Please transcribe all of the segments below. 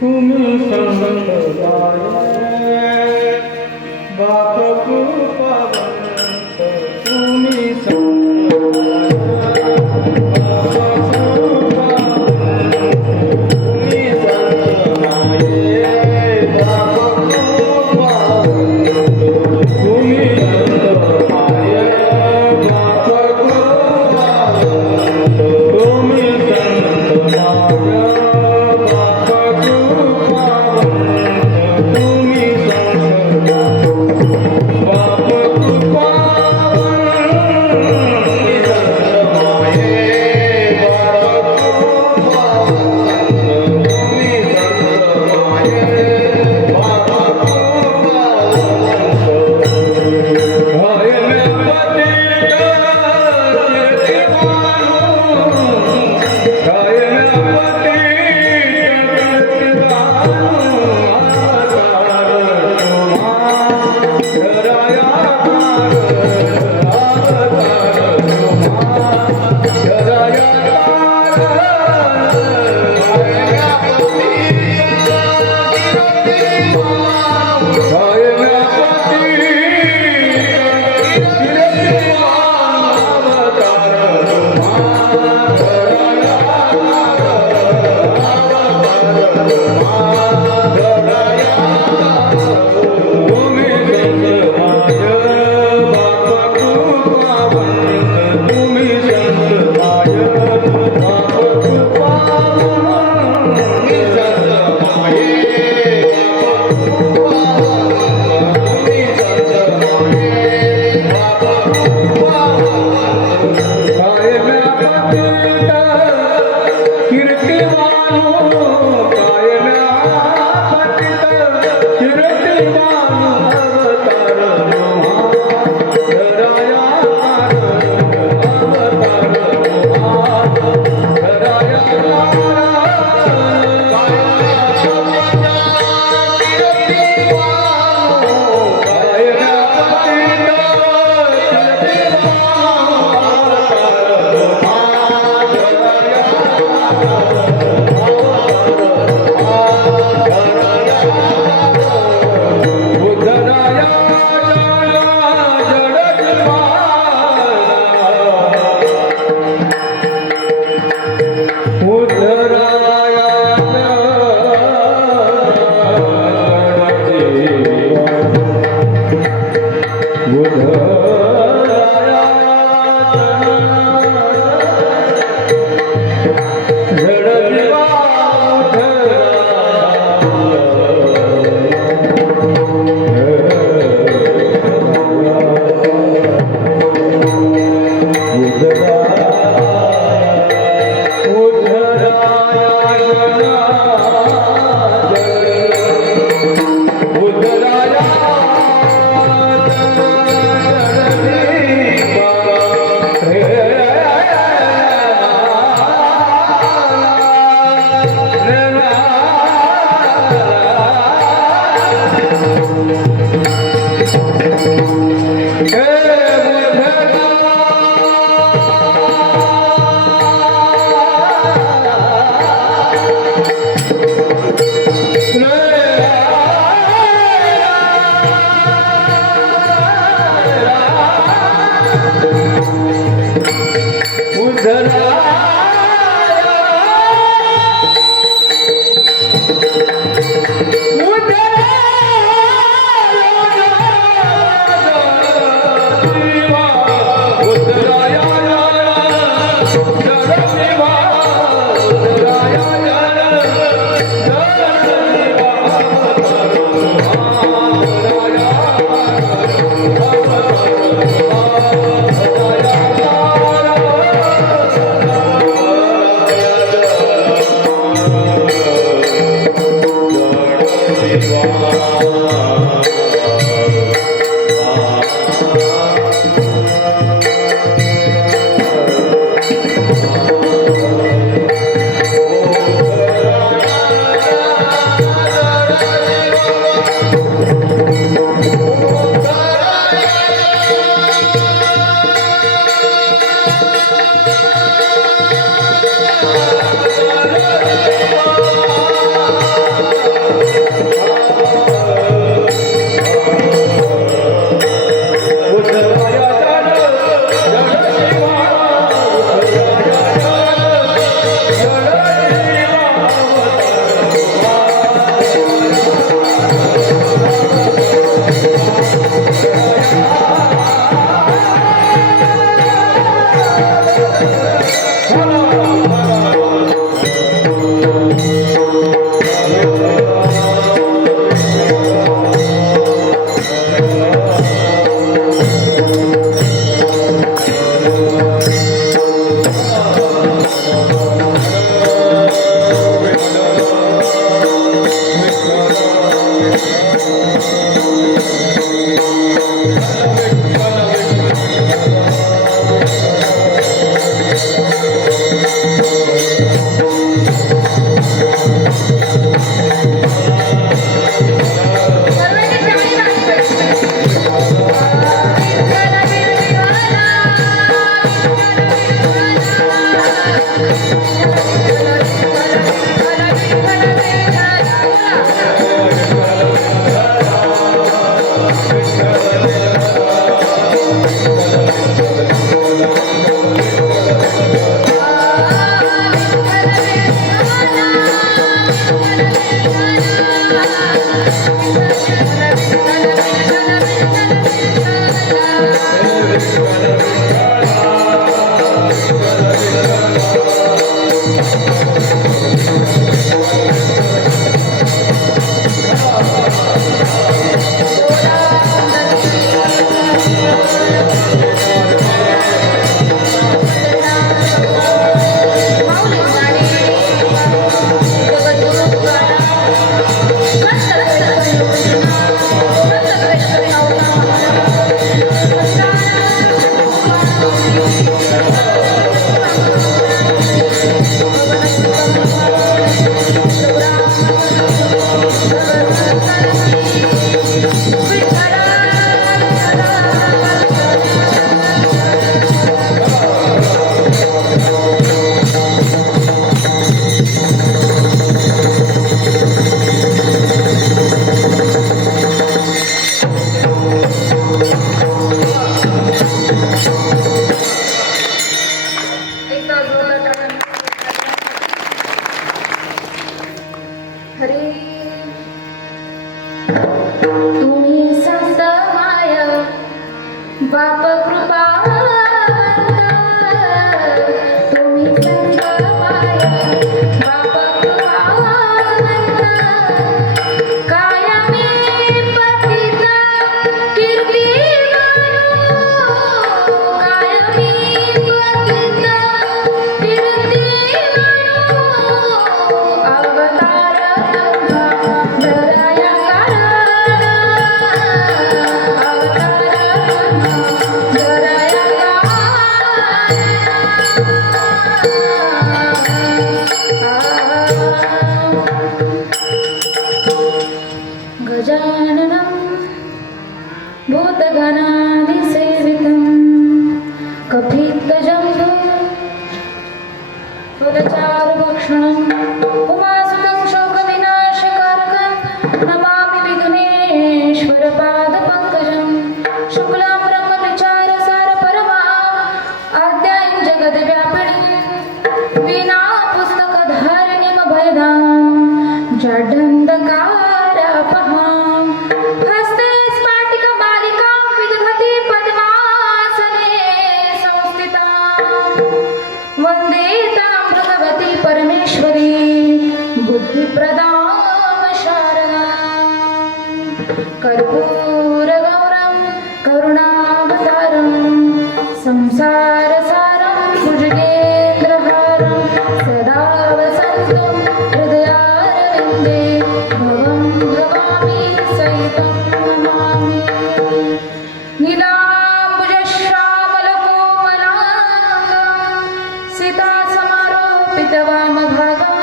तुम्ही संगत जाए बाप पावंत तुम्ही बाप वंदे बुद्धिप्रदां शारदां कर्पूरगौरं करुणावतारं संसारसारं भुजगेन्द्रहारं सदा वसन्तं हृदयारविन्दे भवं भवामि सहितं नमामि नीलाम्बुजश्यामलकोमलाङ्गं सीतासमारोपितवामभागं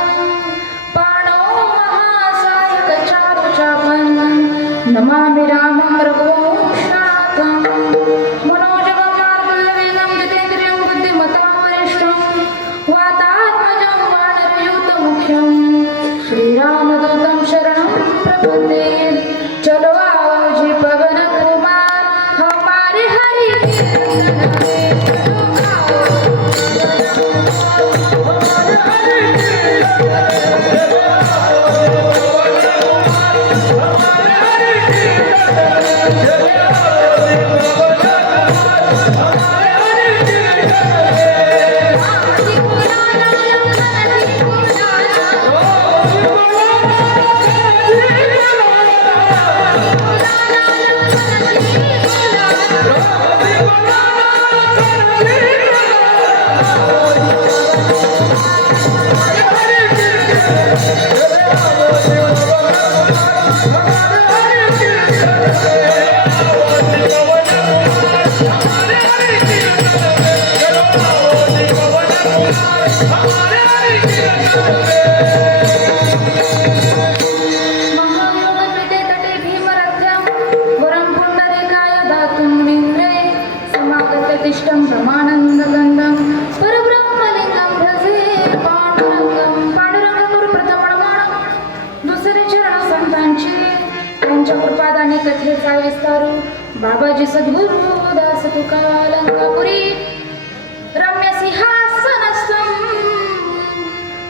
पाणौ महासायकचारुचापं नमामि रामं रघुवंशाकं मनोजवं मार्गल्यवेगं जितेन्द्रियं बुद्धिमतां वरिष्ठं वातात्मजं वानरयूतमुख्यं श्रीरामदूतं शरणं प्रपद्ये चलो आओ जी पवन कुमार हमारे हरि महायोगपीठे तटे भीमरथ्यं वरं पुण्डरीकाय दातुं विन्द्रे समागततिष्ठं ब्रह्मानन्दगन्धं परब्रह्मलिङ्गं भजे पांडुरंगं पांडुरंगावर प्रथम प्रमाण दुसरे चरण संतांची त्यांच्या कृपादाने कथेचा विस्तारू बाबाजी सद्गुरु दास तुकालंकापुरी रम्य सिंहासनस्थं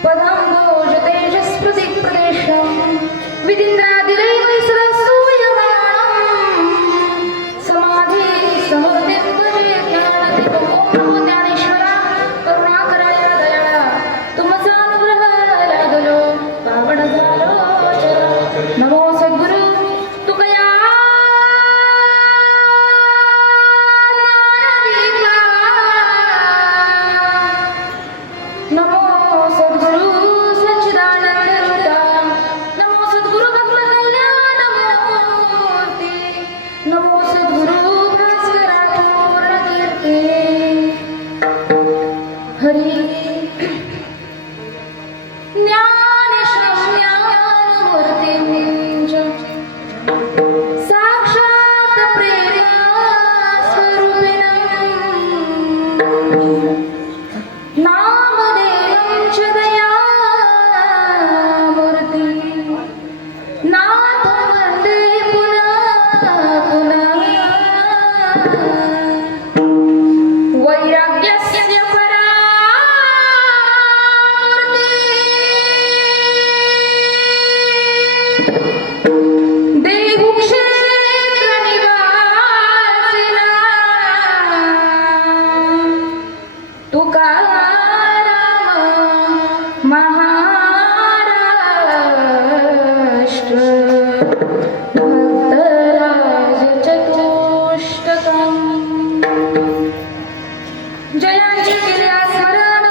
पदं भोज तेजस्प्रति प्रदेशं विदिन्द्रादिदैवैसरसूयमाणं समाधि समृद्धिं भजे ज्ञानदीपं ॐ नमो ज्ञानेश्वरा करुणाकराय दयाळा तुमचा अनुग्रह लागलो पावड झालो चरा नमो सद्गुरु तुकया ज्ञानदीपा नमो सद्गुरु सच्चिदानंद रूपा नमो सद्गुरु भक्त कल्याणमूर्ती नमो सद्गुरु भास्करा पूर्ण कीर्ती हरी ज्ञानमूर्तीं च साक्षात् प्रेमस्वरूपिणं नामदेवं च दयामूर्ति नाथं वन्दे पुनः पुनः वैराग्यस्य परामूर्ति देहुक्षेत्रनिवासिना तुकाराम महाराष्ट्र भक्तराज चतुष्टकम् जयांची केल्या स्मरण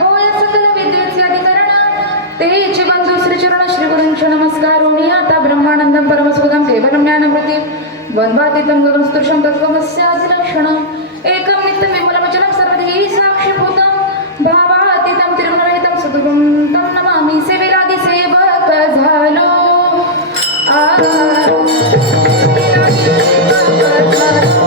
होय सकल विद्येचे अधिकरण तेचे बंधू श्रीचरण श्री गुरूंचे नमस्कार ओणी आता ब्रह्मानंदं परमसुखदं केवलं ज्ञानमृती द्वंद्वातीतं गगनसदृशं तत्त्वमस्यादिलक्षणम् एकं नित्यं विमलमचलं सर्वधी साक्षीभूतं भावातीतं त्रिगुणरहितं सद्गुरुं तं नमामि सेवेलागी सेवक झालो सेवेलागी सेवक झालो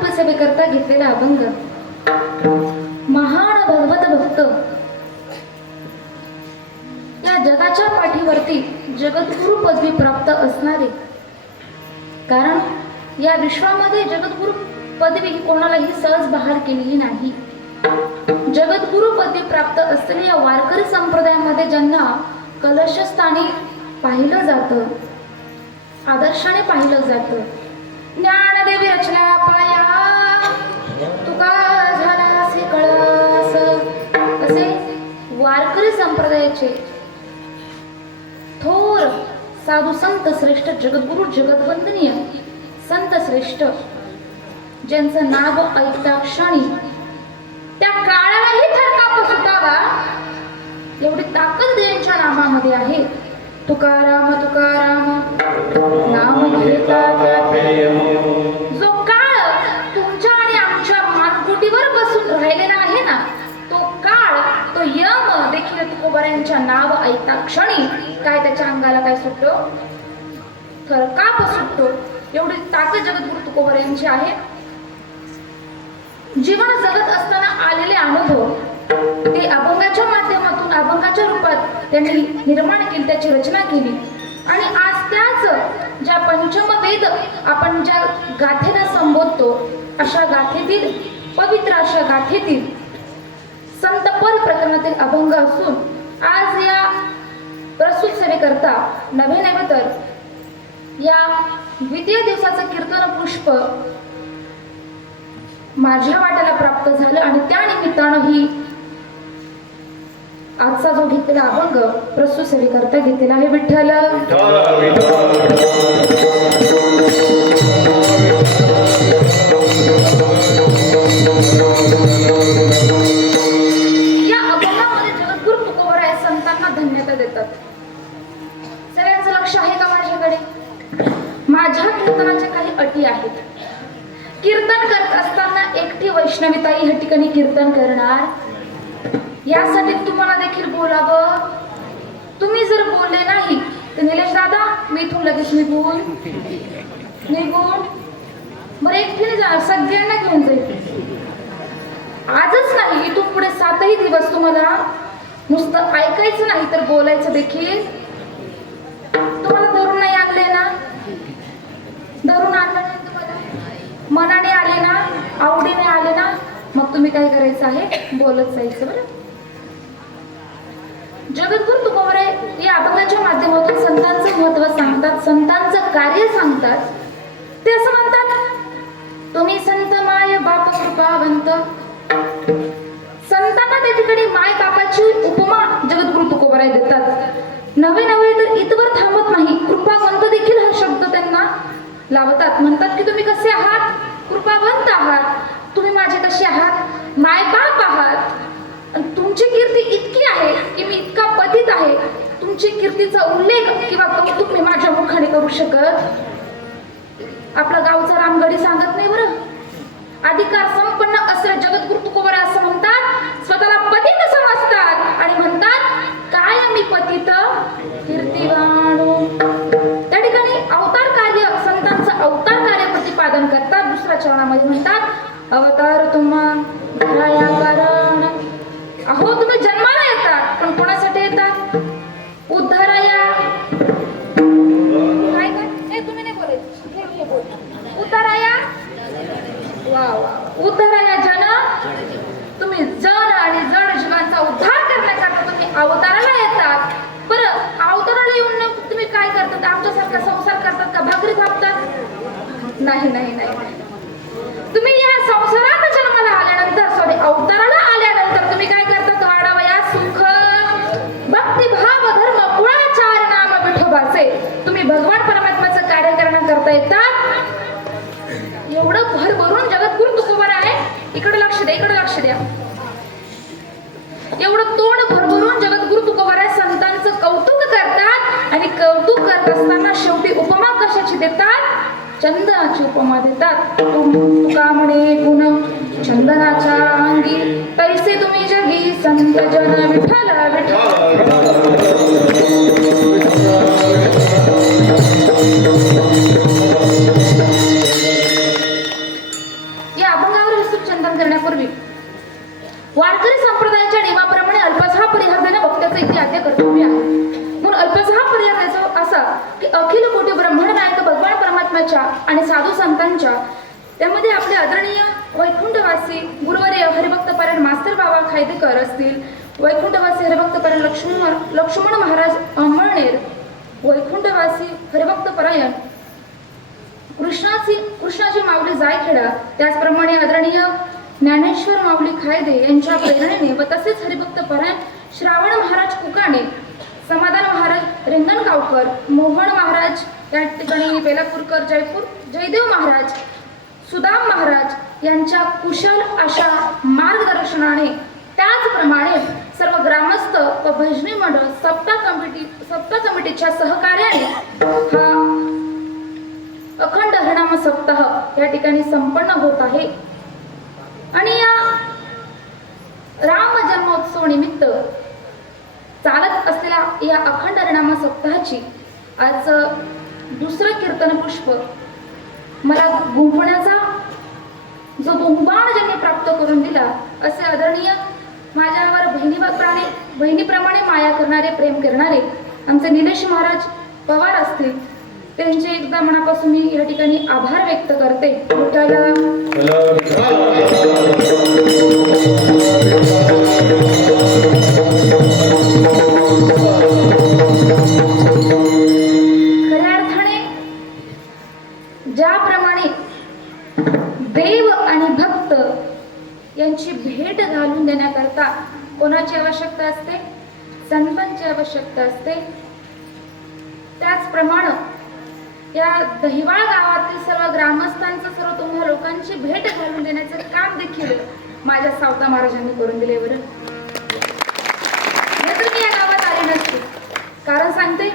रूपी सेवेकरता घेतलेला अभंग. महान भगवत भक्त या जगाच्या पाठीवरती जगद्गुरु पदवी प्राप्त असणारे, कारण या विश्वामध्ये जगद्गुरु पदवी ही कोणालाही सहज बहाल केलेली नाही. जगद्गुरु पदवी प्राप्त असलेल्या या वारकरी संप्रदायामध्ये ज्यांना कलशस्थानी पाहिलं जातं, आदर्शाने पाहिलं जातं. ज्ञानदेवी रचना पाया तुका झालासी कळस, असे वारकरी संप्रदायाचे थोर साधू संत श्रेष्ठ जगद्गुरु जगद्वंदनीय संत श्रेष्ठ ज्यांचं नाव ऐकता क्षणी त्या काळालाही थरकाप सुटावा एवढी ताकद त्यांच्या नामामध्ये आहे. तुकाराम तुकाराम नाम घेता जो काळ तुमच्या आणि आमच्या मानकुटीवर बसून राहिलेला आहे ना, तो काळ, तो यम देखील तुकोबारायांच्या नाव ऐकता क्षणी काय त्याच्या अंगाला काय सुटतो, थरकाप सुटतो. एवढी ताकद जगद्गुरु तुकोबारायांची आहे. जीवन जगत असताना आलेले अनुभव ते अभंगाच्या माध्यमातून, अभंगाच्या रूपात त्यांनी निर्माण केली, त्याची रचना केली. आणि आज त्याच ज्या पंचमवेद आपण ज्या गाथेला संबोधतो, अशा गाथेतील, पवित्र अशा गाथेतील संतपर प्रकरणातील अभंग असून आज या प्रस्तुत सेवेकरता नव्हे तर या द्वितीय दिवसाचं कीर्तन पुष्प माझ्या वाट्याला प्राप्त झालं आणि त्या निमित्तानं ही आजचा जो घेतलेला अभंग प्रस्तुत सेवेकरता घेतलेला आहे. विठ्ठल या अभंगामध्ये जगद्गुरु तुकोबाराय संतांना धन्यता देतात. सगळ्यांचं लक्ष आहे का माझ्याकडे? माझ्या कीर्तनाच्या काही अटी आहेत. कीर्तन करत असताना एकटी वैष्णवीताई या ठिकाणी कीर्तन करणार, यासाठी तुम्हाला देखील बोलावं. तुम्ही जर बोलले नाही तर निलेश दादा मी इथून लगेच निघून बरं एकटीने जा, सगळ्यांना घेऊन जाईल. आजच नाही, इथून पुढे 7ही दिवस तुम्हाला नुसतं ऐकायचं नाही तर बोलायचं देखील. तुम्हाला धरून नाही आणले ना, धरून आणलं नाही तुम्हाला, मनाने आले ना, आवडीने आले ना, मग तुम्ही काय करायचं आहे, बोलत जायचं. बरं, जगद्गुरु तुकोबाराय या अभंगाच्या माध्यमातून संतांचं महत्व सांगतात, संतांचं कार्य सांगतात. ते असं म्हणतात, तुम्ही संत माय बाप कृपावंत. संतांना त्या ठिकाणी माय बापाची उपमा जगद्गुरु तुकोबाराय देतात. नवे तर इथवर थांबत नाही, कृपावंत देखील हा शब्द त्यांना लावतात. म्हणतात की तुम्ही कसे आहात, कृपावंत आहात, तुम्ही माझे कसे आहात, माय बाप आहात. तुमची कीर्ती इतकी आहे की मी इतका पतित आहे, तुमची कीर्तीचा उल्लेख किंवा कौतुक मी माझ्या मुखाने करू शकत. आपला गावचा रामगडी सांगत नाही बरं, अधिकार संपन्न असले जगद्गुरु तुकोबाराय असं म्हणतात, स्वतःला पतित समजतात आणि म्हणतात काय मी पतित कीर्तिवाणू. त्या ठिकाणी अवतार कार्य, संतांचं अवतार कार्य प्रतिपादन करतात. दुसऱ्या चरणामध्ये म्हणतात, अवतार तुम्हा धराया कारण. अहो तुम्ही जन्माला येतात, पण कोणासाठी येतात, उद्धाराया. काय हे तुम्ही नाही बोलायचं, हे बोल. उद्धाराया, वा वा, उद्धाराया जन. तुम्ही जन आणि जड जीवांचा उद्धार करण्याकरता तुम्ही अवताराला येतात. बरं, अवताराला येऊन तुम्ही काय करतात, आमच्यासारखा संसार करतात का, भाकरी थापतात? नाही नाही नाही, तुम्ही या संसारात जन्माला आल्यानंतर, सॉरी अवताराला आल्यानंतर तुम्ही काय करतात, वाढावया सुख भक्तिभाव धर्म कुळाचार नाम विठोबाचे. तुम्ही भगवान परमात्म्याचं कार्य करण्याकरता येतात. एवढं भरभरून जगद्गुरु तुकोबाराय, इकडे लक्ष द्या, इकडे लक्ष द्या, एवढं तोंड भरभरून जगद्गुरु तुकोबाराय संतांचं कौतुक करतात. आणि कौतुक करत असताना शेवटी उपमा कशाची देतात, चंदनाची उपमा देतात. तुका म्हणे गुण चंदनाच्या अंगी, तैसे तुम्ही जगी संत जन विठ्ठल या अभंगावर विस्तृत चिंतन करण्यापूर्वी वारकरी संप्रदायाच्या नियमाप्रमाणे अल्पसहा परिहार देणं वक्त्याचं इथे आद्य कर्तव्य आहे. म्हणून अल्पसहा परिहार द्यायचा असा की अखिल कोटी ब्रह्मांड नायक भगवान परमात्म्याच्या आणि साधू संतांच्या, त्यामध्ये आपले आदरणीय वैकुंठवासी गुरुवर्य हरिभक्त परायण मास्तर बाबा खायदेकर असतील, वैकुंठवासी हरिभक्त परायण लक्ष्मण महाराज अंमळनेर, वैकुंठवासी हरिभक्त परायण कृष्णाची माऊली जायखेडा, त्याचप्रमाणे आदरणीय ज्ञानेश्वर माऊली खायदे यांच्या प्रेरणेने व तसेच हरिभक्त परायण श्रावण महाराज कुकाणे, समाधान महाराज रिंगणगावकर, मोहन महाराज या ठिकाणी बेलापूरकर जयपूर, जयदेव महाराज, सुदाम महाराज यांच्या कुशल अशा मार्गदर्शनाने, त्याचप्रमाणे सर्व ग्रामस्थ व भजनी मंडळ सप्ताह कमिटीच्या सहकार्याने हा अखंड हरिनाम सप्ताह या ठिकाणी संपन्न होत आहे. आणि या राम जन्मोत्सव निमित्त चालत असलेल्या या अखंड हरिनाम सप्ताहाची आज दुसरं कीर्तन पुष्प मला गुंफण्याचा जो बहुमान ज्यांनी प्राप्त करून दिला, असे आदरणीय माझ्यावर बहिणीप्रमाणे माया करणारे, प्रेम करणारे आमचे निलेश महाराज पवार असतील, त्यांचे एकदा मनापासून मी या ठिकाणी आभार व्यक्त करते. खऱ्या अर्थाने ज्याप्रमाणे देव आणि भक्त यांची भेट घालून देण्याकरता कोणाची आवश्यकता असते? संतांची आवश्यकता असते. त्याचप्रमाणे या दहिवाळ गावातील सर्व ग्रामस्थांचं, सर्व तुम्हा लोकांची भेट घालून देण्याचं काम देखील माझ्या सावता महाराजांनी करून दिले. बरं, नाहीतर मी या गावात आले नसते. कारण सांगते,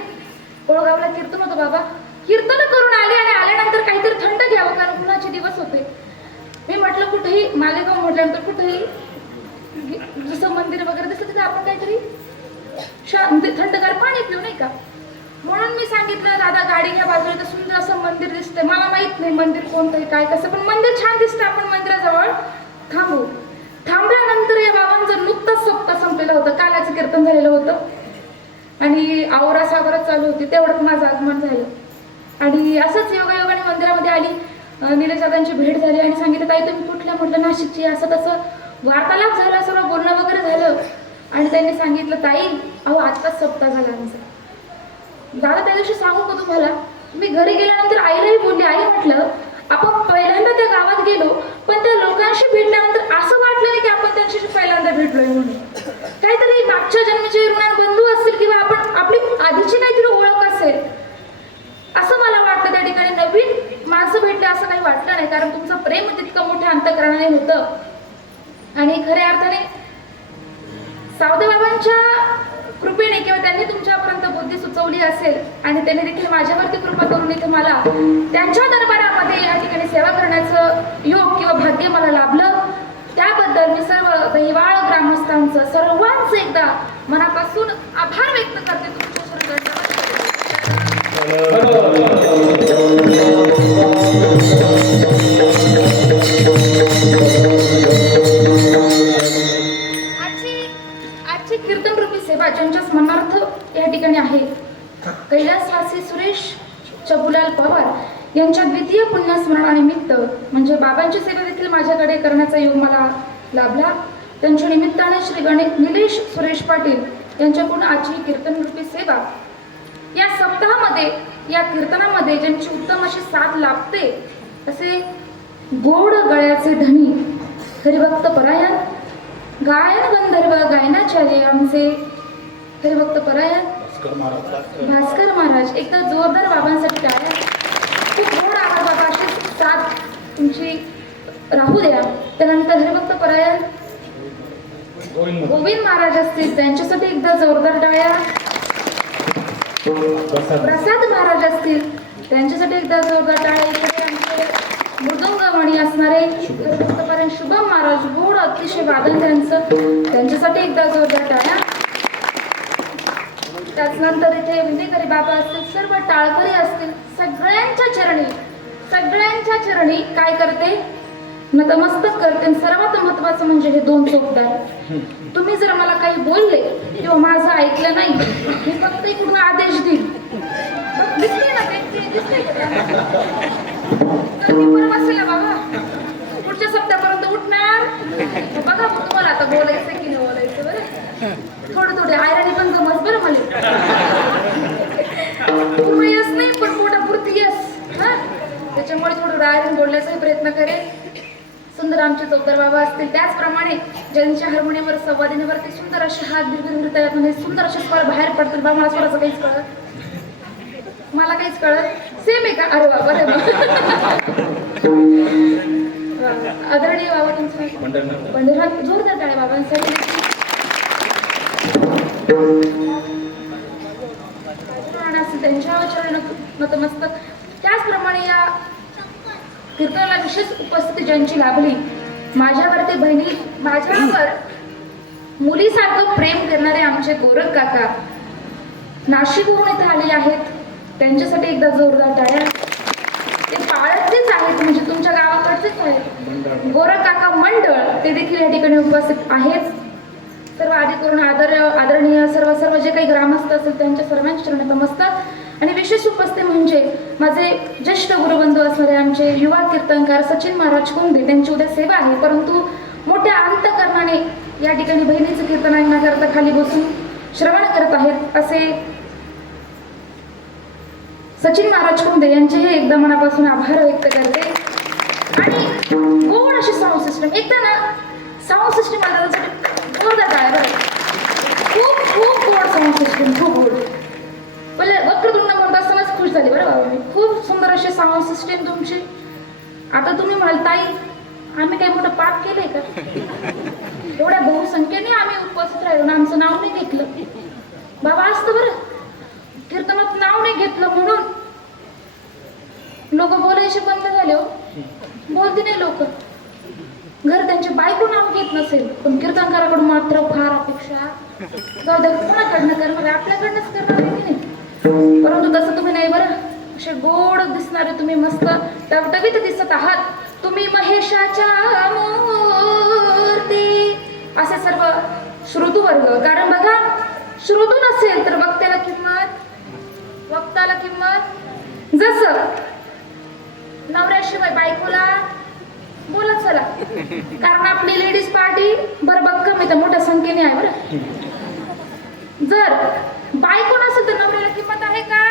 कोळगावला कीर्तन होतं बाबा, कीर्तन करून आले आणि आल्यानंतर काहीतरी थंड घ्यावं, कारण उन्हाचे दिवस होते. मी म्हटलं कुठेही मालेगाव म्हटल्यानंतर कुठेही जसं मंदिर वगैरे दिसलं तिथे आपण काहीतरी शांत थंडगार पाणी पिऊ, नाही का? म्हणून मी सांगितलं, दादा गाडी घ्या बाजूला, तर सुंदर असं मंदिर दिसतंय. मला माहित नाही मंदिर कोणतं काय कसं, पण मंदिर छान दिसतं. आपण मंदिराजवळ थांबू. थांबल्यानंतर या बाबांचं नुकतंच सप्ताह संपलेलं होतं, कालाचं कीर्तन झालेलं होतं आणि आवरा सावरा चालू होती. तेवढंच माझं आगमन झालं आणि असंच योगायोगाने मंदिरामध्ये आली. निलेश दादांची भेट झाली आणि सांगितलं, ताई तुम्ही कुठल्या? म्हटलं नाशिकची. असं तसं वार्तालाप झाला, सर्व बोलणं वगैरे झालं आणि त्यांनी सांगितलं, ताई अहो आजचाच सप्ताह झाला आमचा. दादा त्या दिवशी सांगू का तुम्हाला, मी घरी गेल्यानंतर आईलाही बोलली. आई म्हटलं, आपण पहिल्यांदा त्या गावात गेलो, पण त्या लोकांशी भेटल्यानंतर असं वाटलं नाही की आपण त्यांच्याशी पहिल्यांदा भेटलोय म्हणून. काहीतरी मागच्या जन्माचे ऋणान बंधू असतील किंवा आपण आपली आधीची काहीतरी ओळख असेल असं मला वाटतं. त्या ठिकाणी नवीन माणसं भेटले असं काही वाटलं नाही, कारण तुमचं प्रेम तितकं मोठ्या अंतःकरणाने होतं. आणि खऱ्या अर्थाने सावदेबाबांच्या कृपेने किंवा त्यांनी तुमच्यापर्यंत बुद्धी सुचवली असेल आणि त्यांनी देखील माझ्यावरती कृपा करून इथे मला त्यांच्या दरबारामध्ये या ठिकाणी सेवा करण्याचं योग किंवा भाग्य मला लाभलं. त्याबद्दल मी सर्व दहिवाळ ग्रामस्थांचं सर्वांचं एकदा मनापासून आभार व्यक्त करते. तुमच्या आजची कीर्तनरूपी सेवा ज्यांच्या स्मरणार्थ या ठिकाणी आहे, कैलासवासी सुरेश चबुलाल पवार यांच्या द्वितीय पुण्यस्मरणानिमित्त म्हणजे बाबांची सेवा देखील माझ्याकडे करण्याचा योग मला लाभला. त्यांच्या निमित्ताने श्री निलेश सुरेश पाटील यांच्याकडून आजची कीर्तनरूपी सेवा या सप्ताहामध्ये, या कीर्तनामध्ये ज्यांची उत्तम अशी साथ लाभते असे गोड गळ्याचे धनी हरिभक्त परायण गायन गंधर्व गायनाचार्य आमचे हरिभक्त परायण भास्कर महाराज, एकदा जोरदार बाबांसाठी टाळ्या. खूप गोड आहात बाबा, अशी साथ तुमची राहू द्या. त्यानंतर हरिभक्त परायण गोविंद महाराज असतील, त्यांच्यासाठी एकदा जोरदार टाळ्या. प्रसाद महाराज असतील, त्यांच्यासाठी एकदा जोरदार टाळ्या. इकडे आमचे मृदुंगमणी असणारे हरिभक्त परायण शुभम महाराज, गोड अतिशय वादन त्यांच्यासाठी एकदा जोरदार टाळ्या. त्याचनंतर इथे विंदेकरी बाबा असतील, सर्व टाळकरी असतील, सगळ्यांच्या चरणी काय करते, नतमस्तक करते. आणि सर्वात महत्वाचं म्हणजे हे दोन चोपदार, तुम्ही जर मला काही बोलले किंवा माझं ऐकलं नाही, मी फक्त इकडून आदेश देईन. दिसते ना ते दिसते बसेल बाबा, पुढच्या सप्ताहापर्यंत उठणार. बघा मग तुम्हाला आता बोलायचं की नाही बोलायचं. बरं थोडे आयराणी पण जमत बरं मला. पूर्ण यस नाही पण पोटापुरती यस. हा त्याच्यामुळे थोडं आयरन बोलण्याचाही प्रयत्न करेल. सुंदर आमचे चौधर बाबा असतील, त्याचप्रमाणे ज्यांच्या हार्मोनियमवर संवादिनीवरती सुंदर असे हात बिरबिर येतात म्हणजे सुंदर असे स्वर बाहेर पडतात. बा मला स्वराचं काहीच कळत, मला काहीच कळत. सेम आहे का? अरे बाबा आदरणीय बाबा तुमचं पंढरनाथ, जोरदार टाळ्या बाबांसाठी. त्यांच्या चरण नतमस्तक. त्याचप्रमाणे या कीर्तनाला विशेष उपस्थिती ज्यांची लाभली, माझ्यावरती बहिणी, माझ्यावर मुलीसारखं प्रेम करणारे आमचे गोरख काका नाशिकहून इथे आले आहेत. त्यांच्यासाठी एकदा जोरदार टाळ्या. ते पाळतचेच आहेत म्हणजे तुमच्या गावाकडचेच आहेत. गोरख काका मंडळ ते देखील या ठिकाणी उपस्थित आहेत. सर्व आधी करून आदरणीय सर्व जे काही ग्रामस्थ असतील त्यांच्या सर्वांच्या चरणी नतमस्तक. आणि विशेष उपस्थित म्हणजे माझे ज्येष्ठ गुरुबंधू असणारे आमचे युवा कीर्तनकार सचिन महाराज कुंदे, त्यांची उद्या सेवा आहे, परंतु मोठ्या अंतकरणाने या ठिकाणी बहिणीचं कीर्तन ऐकण्याकरता खाली बसून श्रवण करत आहेत. असे सचिन महाराज कुंदे यांचेही एकदा मनापासून आभार व्यक्त करते. आणि गोड अशी साऊंड सिस्टम, एकदा ना साऊंड सिस्टम जोरदार आहे. खूप खूप गोड साऊंड सिस्टम, खूप गोड. पहिले वक्रतुंड म्हणत असतानाच खुश झाली बरं बाबा मी. खूप सुंदर अशी साऊंड सिस्टीम तुमची. आता तुम्ही म्हणताय आम्ही काही मोठं पाप केलंय का? एवढ्या बहुसंख्येने आम्ही उपस्थित राहिलो ना, आमचं नाव नाही घेतलं बाबा. असतं बरं कीर्तनात नाव नाही घेतलं म्हणून लोक बोलायचे बंद झाले. हो बोलते नाही लोक. घर त्यांची बायको नाव घेत नसेल पण कीर्तनकाराकडून मात्र फार अपेक्षा. जाऊ द्या कोणाकडनं करणार, आपल्याकडनंच करणार आहे की नाही. परंतु तसं तुम्ही नाही बरं. असे गोड दिसणारे तुम्ही, मस्त टवटवीत दिसत आहात तुम्ही. महेशाच्या मूर्ती असे सर्व श्रोतूवर्ग. कारण बघा श्रोतू नसेल तर वक्त्याला किंमत, वक्ताला किंमत. जसं नवऱ्याशिवाय बायकोला बोलत चला, कारण आपली लेडीज पार्टी बरं भक्कम आहे तर मोठ्या संख्येने आहे बरं. जर बायको नसेल तर नवऱ्याला किंमत आहे का?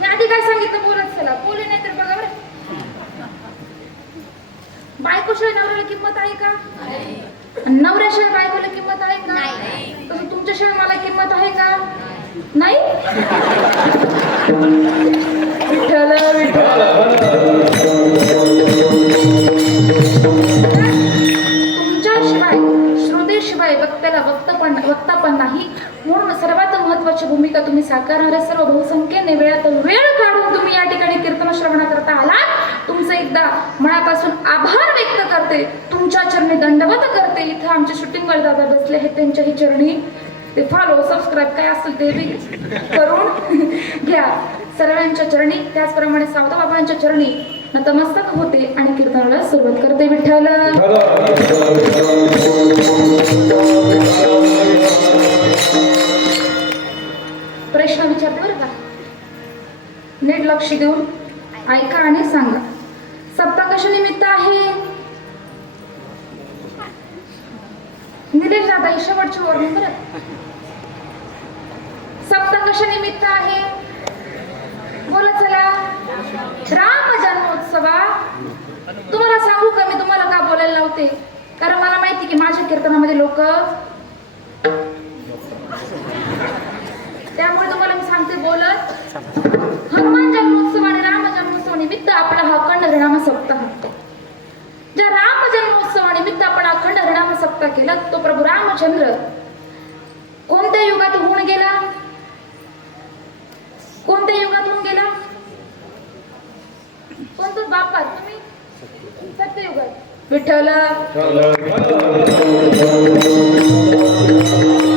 मी आधी काय सांगितलं, बोलत चला. बोले नाही तर बघा बरं. बायकोशिवाय नवऱ्याला किंमत आहे का? नवऱ्याशिवाय बायकोला किंमत आहे का? तसं तुमच्याशिवाय मला किंमत आहे का? नाही. विठ्ठल विठ्ठल. तुमच्याशिवाय श्रोतेशिवाय वक्त्याला वक्ता पण नाही. म्हणून सर्वात महत्वाची भूमिका तुम्ही साकारणाऱ्या सर्व बहुसंख्येने वेळात वेळ काढून तुम्ही या ठिकाणी कीर्तन श्रवणा करता आलात. तुमचं एकदा मनापासून आभार व्यक्त करते, तुमच्या चरणी दंडवत करते. इथं आमचे शूटिंगवाले दादा बसले आहेत, त्यांच्याही चरणी ते फॉलो सबस्क्राईब काय असेल ते बी करून घ्या सर्वांच्या चरणी. त्याचप्रमाणे सावता बाबांच्या चरणी नतमस्तक होते आणि कीर्तनाला सुरुवात करते. विठ्ठल प्रश्न विचारते बरं का, नीट लक्ष देऊन ऐका आणि सांगा. सप्ताह कशा निमित्त आहे? निलेश दादा शेवटची वर्णन बरं. सप्ताह कशा निमित्त आहे? बोला चला. राम जन्मोत्सवा. तुम्हाला सांगू का मी तुम्हाला का बोलायला लावते? कारण मला माहिती की माझ्या कीर्तनामध्ये लोक, त्यामुळे तुम्हाला मी सांगते बोलत. हनुमान जन्मोत्सव आणि राम जन्मोत्सव निमित्त आपला हा अखंड हरिनाम सप्ताह. ज्या राम जन्मोत्सवा निमित्त आपण अखंड हरिनाम सप्ताह केला, तो प्रभू रामचंद्र कोणत्या युगात होऊन गेला? कोणत्या युगात होऊन गेला? कोणतं बाप्पा तुम्ही? सत्ययुगात. विठ्ठल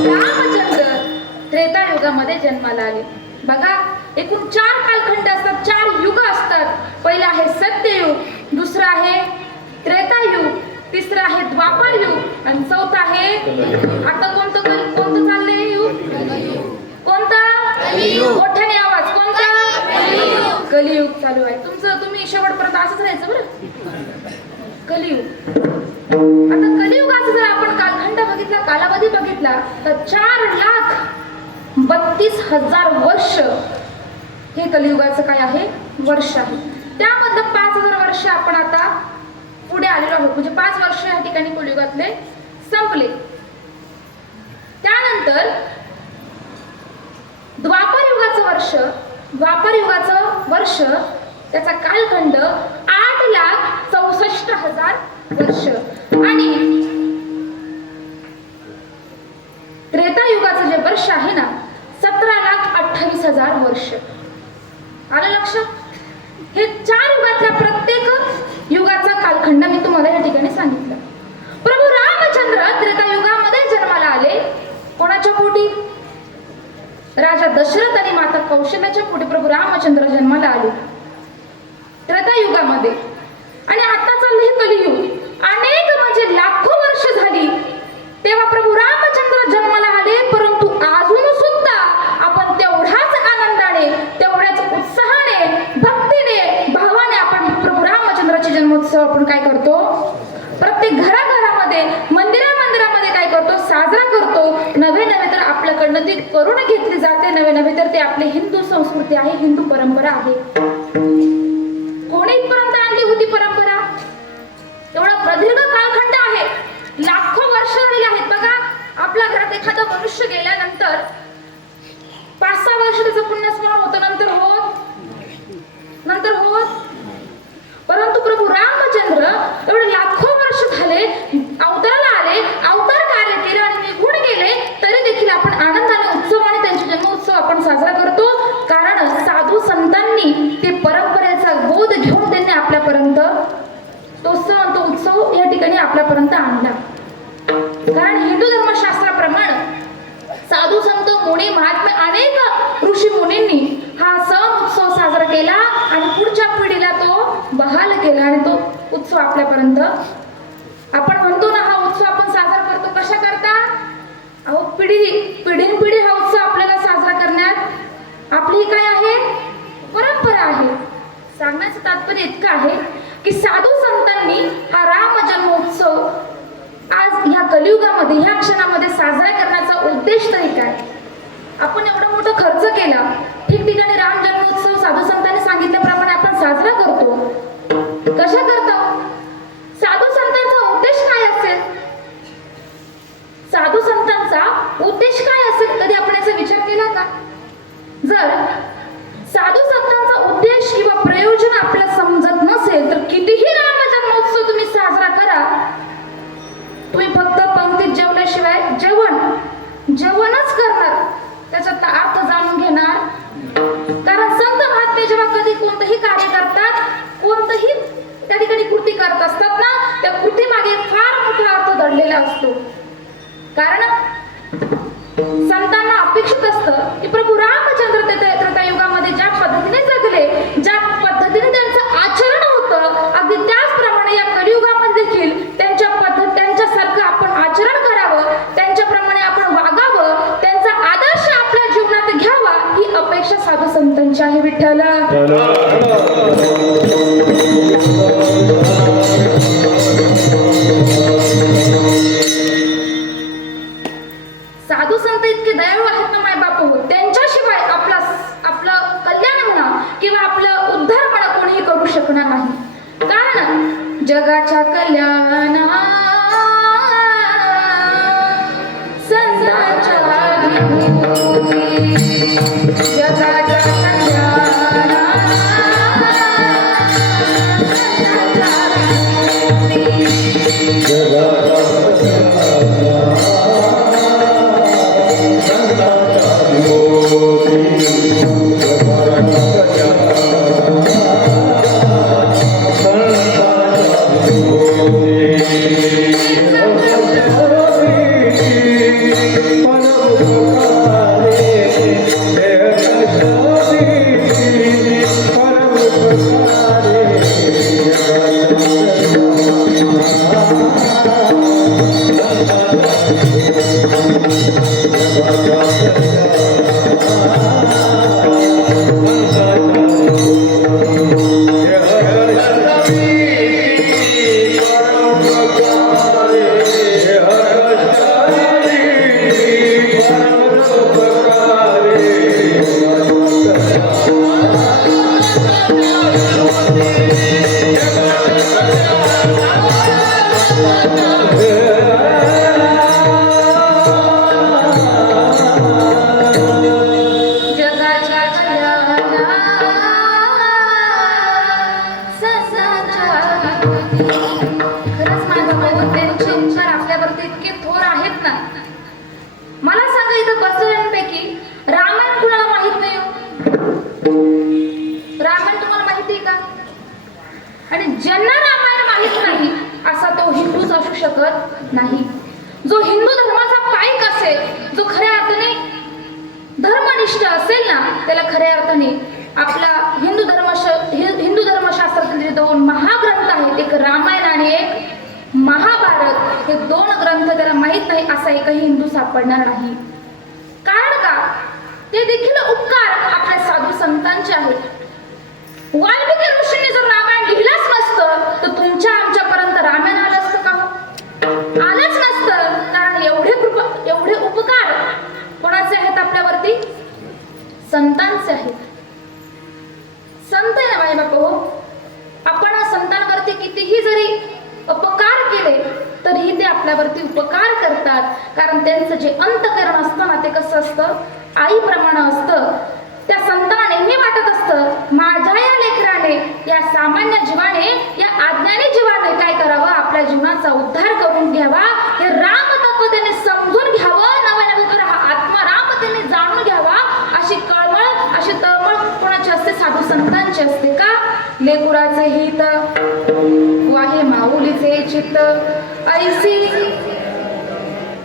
रामचंद्र त्रेतायुगामध्ये जन्माला आले. बघा एकूण 4 कालखंड असतात, 4 युग असतात. पहिलं आहे सत्ययुग, दुसरं आहे त्रेतायुग, तिसरं आहे द्वापारयुग आणि चौथं आहे आता कोणतं चाललंय युग? कोणतं? मोठ्याने आवाज. कोणतं? कलियुग चालू आहे. तुम्ही शेवटपर्यंत असंच राहायचं बरं. कलियुग. आता कलियुगाचा जर आपण कालखंड बघितला, कालावधी बघितला तर 4,32,000 वर्ष हे कलियुगाचं काय आहे? वर्ष आहे. त्यामधलं 5,000 वर्ष आपण आता पुढे आलेलो आहोत. म्हणजे 5 वर्ष या ठिकाणी कलियुगातले संपले. त्यानंतर द्वापार युगाचं वर्ष त्याचा कालखंड 8,64,000 वर्ष आणि त्रेतायुगाचं जे वर्ष आहे ना 17,28,000 वर्ष. आलं लक्षात? हे 4 युगातल्या प्रत्येक युगाचा कालखंड मी तुम्हाला या ठिकाणी सांगितलं. प्रभू रामचंद्र त्रेतायुगामध्ये जन्माला आले. कोणाच्या पोटी? राजा दशरथ आणि माता कौशल्याच्या पोटी प्रभू रामचंद्र जन्माला आले त्रेतायुगामध्ये. आणि आता चाललं हे कलियुग. अनेक म्हणजे लाखो वर्ष झाली तेव्हा प्रभू रामचंद्र जन्माला आले. परंतु अजून सुद्धा आपण तेवढ्याच आनंदाने, तेवढ्याच उत्साहाने, भक्तीने, भावाने आपण प्रभू रामचंद्राचे जन्मोत्सव आपण काय करतो? प्रत्येक घराघरामध्ये, मंदिरामध्ये काय करतो? साजरा करतो. नवे तर आपल्याकडनं ती करून घेतली जाते. नवे तर ते आपली हिंदू संस्कृती आहे, हिंदू परंपरा आहे. कोणी इथपर्यंत आणली होती परंपरा? एवढा प्रदीर्घ कालखंड आहे, लाखो वर्ष झालेली आहेत. बघा, आपल्या घरात एखादा मनुष्य गेल्यानंतर 5-6 वर्ष त्याचं पुण्यस्मरण होतं, नंतर होत. परंतु प्रभू रामचंद्र एवढे लाखो वर्ष झाले अवताराला आले, अवतार कार्य केले आणि निघून गेले, तरी देखील आपण आनंदाने, उत्सवाने त्यांचे जन्मोत्सव आपण साजरा करतो. कारण साधू संतांनी ते परंपरेचा बोध घेऊन त्यांनी आपल्यापर्यंत तो सण, तो उत्सव या ठिकाणी आपल्यापर्यंत आणला. कारण हिंदू धर्मशास्त्राप्रमाणे साधू संत, मुनी, महात्मे, अनेक ऋषी मुनींनी हा सण उत्सव साजरा केला आणि पुढच्या पिढीला तो बहाल केला आणि तो उत्सव आपल्यापर्यंत आपण म्हणतो ना, हा उत्सव आपण साजरा करतो कशा करता? अहो, पिढीनपिढी हा उत्सव आपल्याला साजरा करण्यात आपली काय आहे? परंपरा आहे. सांगण्याचं तात्पर्य इतकं आहे की साधू संतांनी हा राम जन्मोत्सव आज ह्या कलियुगामध्ये, ह्या क्षणामध्ये साजरा करण्याचा उद्देश तरी काय? आपण एवढा मोठा खर्च केला, ठिकठिकाणी राम जन्मोत्सव साधू संतांनी सांगितल्याप्रमाणे आपण साजरा करतो. कशा करतो? साधू संतांचा उद्देश काय असेल? साधू संतांचा उद्देश काय असेल? कधी आपण याचा विचार केला का? जर साधू संतांचा उद्देश किंवा प्रयोजन आपल्याला समजत नसेल तर कितीही राम जन्मोत्सव तुम्ही साजरा करा, तुम्ही फक्त पंक्तीत जेवल्याशिवाय जेवणच करणार, त्याच्यातला अर्थ जाणून घेणार. कारण संत महात्मे जेव्हा कधी कोणतंही कार्य करतात, कोणतंही त्या ठिकाणी कृती करत असतात ना, त्या कृतीमागे फार मोठा अर्थ दडलेला असतो. कारण संतांना अपेक्षित असतं की प्रभू रामचंद्र त्रेतायुगामध्ये ज्या पद्धतीने जगले, ज्या पद्धतीने त्यांचं आचरण होतं, अगदी त्याचप्रमाणे या कलियुगामध्ये देखील त्यांच्यासारखं आपण आचरण करावं, त्यांच्याप्रमाणे आपण वागावं, त्यांचा आदर्श आपल्या जीवनात घ्यावा, ही अपेक्षा साधू संतांची आहे. विठ्ठल साधू संत इतके दयाळू आहेत ना माय बापू, त्यांच्याशिवाय आपलं कल्याण म्हणा किंवा आपलं उद्धार म्हणा कोणीही करू शकणार नाही. कारण जगाच्या कल्याणा संतांच्या विभूती, जगाच्या कल्याणा जगाच्या कल्याणा खरंच माझं बघून त्यांचे उपकार आपल्यावरती इतके थोर आहेत ना. मला सांगा, इथं बसलेल्यांपैकी रामायण कुणाला माहित नाही हो? रामायण तुम्हाला माहिती आहे का? आणि ज्यांना रामायण माहित नाही असा तो हिंदूच असू शकत नाही. जो हिंदू धर्माचा पाईक असेल, जो खऱ्या अर्थाने धर्मनिष्ठ असेल ना, त्याला खऱ्या अर्थाने आपला हिंदू धर्मशास्त्रातील जे दोन महाग्रंथ आहेत, एक रामायण आणि एक महाभारत, हे दोन ग्रंथ त्याला माहित नाही असा एकही हिंदू सापडणार नाही. कारण का? ते देखील उपकार आपल्या साधू संतांचे आहेत. वाल्मिकी ऋषींनी जर रामायण लिहिलंच नसतं तर तुमच्या आमच्यापर्यंत रामायण आलं असतं का? आलंच नसतं. कारण एवढे उपकार कोणाचे आहेत आपल्यावरती? संतांचे आहेत. संत आहे ना माझे बाप हो. आपण संतांवरती कितीही जरी अपकार केले तरीही ते आपल्यावरती उपकार करतात. कारण त्यांचं जे अंतःकरण असतं ना, ते कसं असतं? आईप्रमाणे असतं. त्या संतांना नेहमी वाटत असतं, माझ्या या लेकराने, या सामान्य जीवाने, या अज्ञानी जीवाने काय करावं? आपल्या जीवनाचा उद्धार करून घ्यावा. हे रामतत्व त्याने समजून घ्यावं. नव्या हा आत्माराम त्याने जाणून घ्यावा. अशी कळमळ, अशी तळमळ कोणाची असते? साधू संतांची असते. का? लेकुराचे हित वाहे माऊलीचे चित्त ऐसी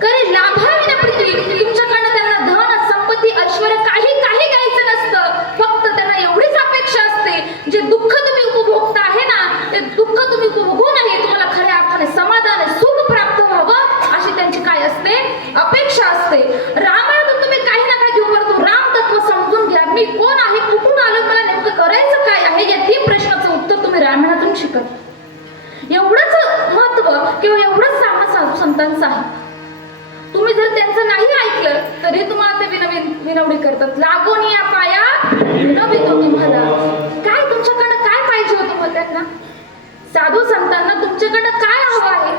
करी लाभाविना प्रीती. तुमच्याकडनं त्यांना धन संपत्ती ऐश्वर्य काही घ्यायचं नसतं. फक्त त्यांना एवढीच अपेक्षा असते, जे दुःख तुम्ही उपभोगता आहे ना, ते दुःख तुम्ही उपभोगू नये, तुम्हाला खऱ्या अर्थाने समाधान सुख प्राप्त व्हावं अशी त्यांची काय असते? अपेक्षा असते. रामायणातून तुम्ही काही ना काही घेऊ, परंतु राम तत्व समजून घ्या. मी कोण आहे, कुठून आलो, मला नेमकं करायचं काय आहे, या 3 प्रश्नाचं उत्तर तुम्ही रामायणातून शिकत. एवढंच महत्व किंवा एवढंच सामर्थ्य साधू संतांचं आहे. तुम्ही जर त्यांचं नाही ऐकलं तरी तुम्हाला ते विनवणी करतात. लागून या पाया विनवितो तुम्हाला. काय तुमच्याकडनं काय पाहिजे होतं मग त्यांना? साधू संतांना तुमच्याकडनं काय हवं आहे?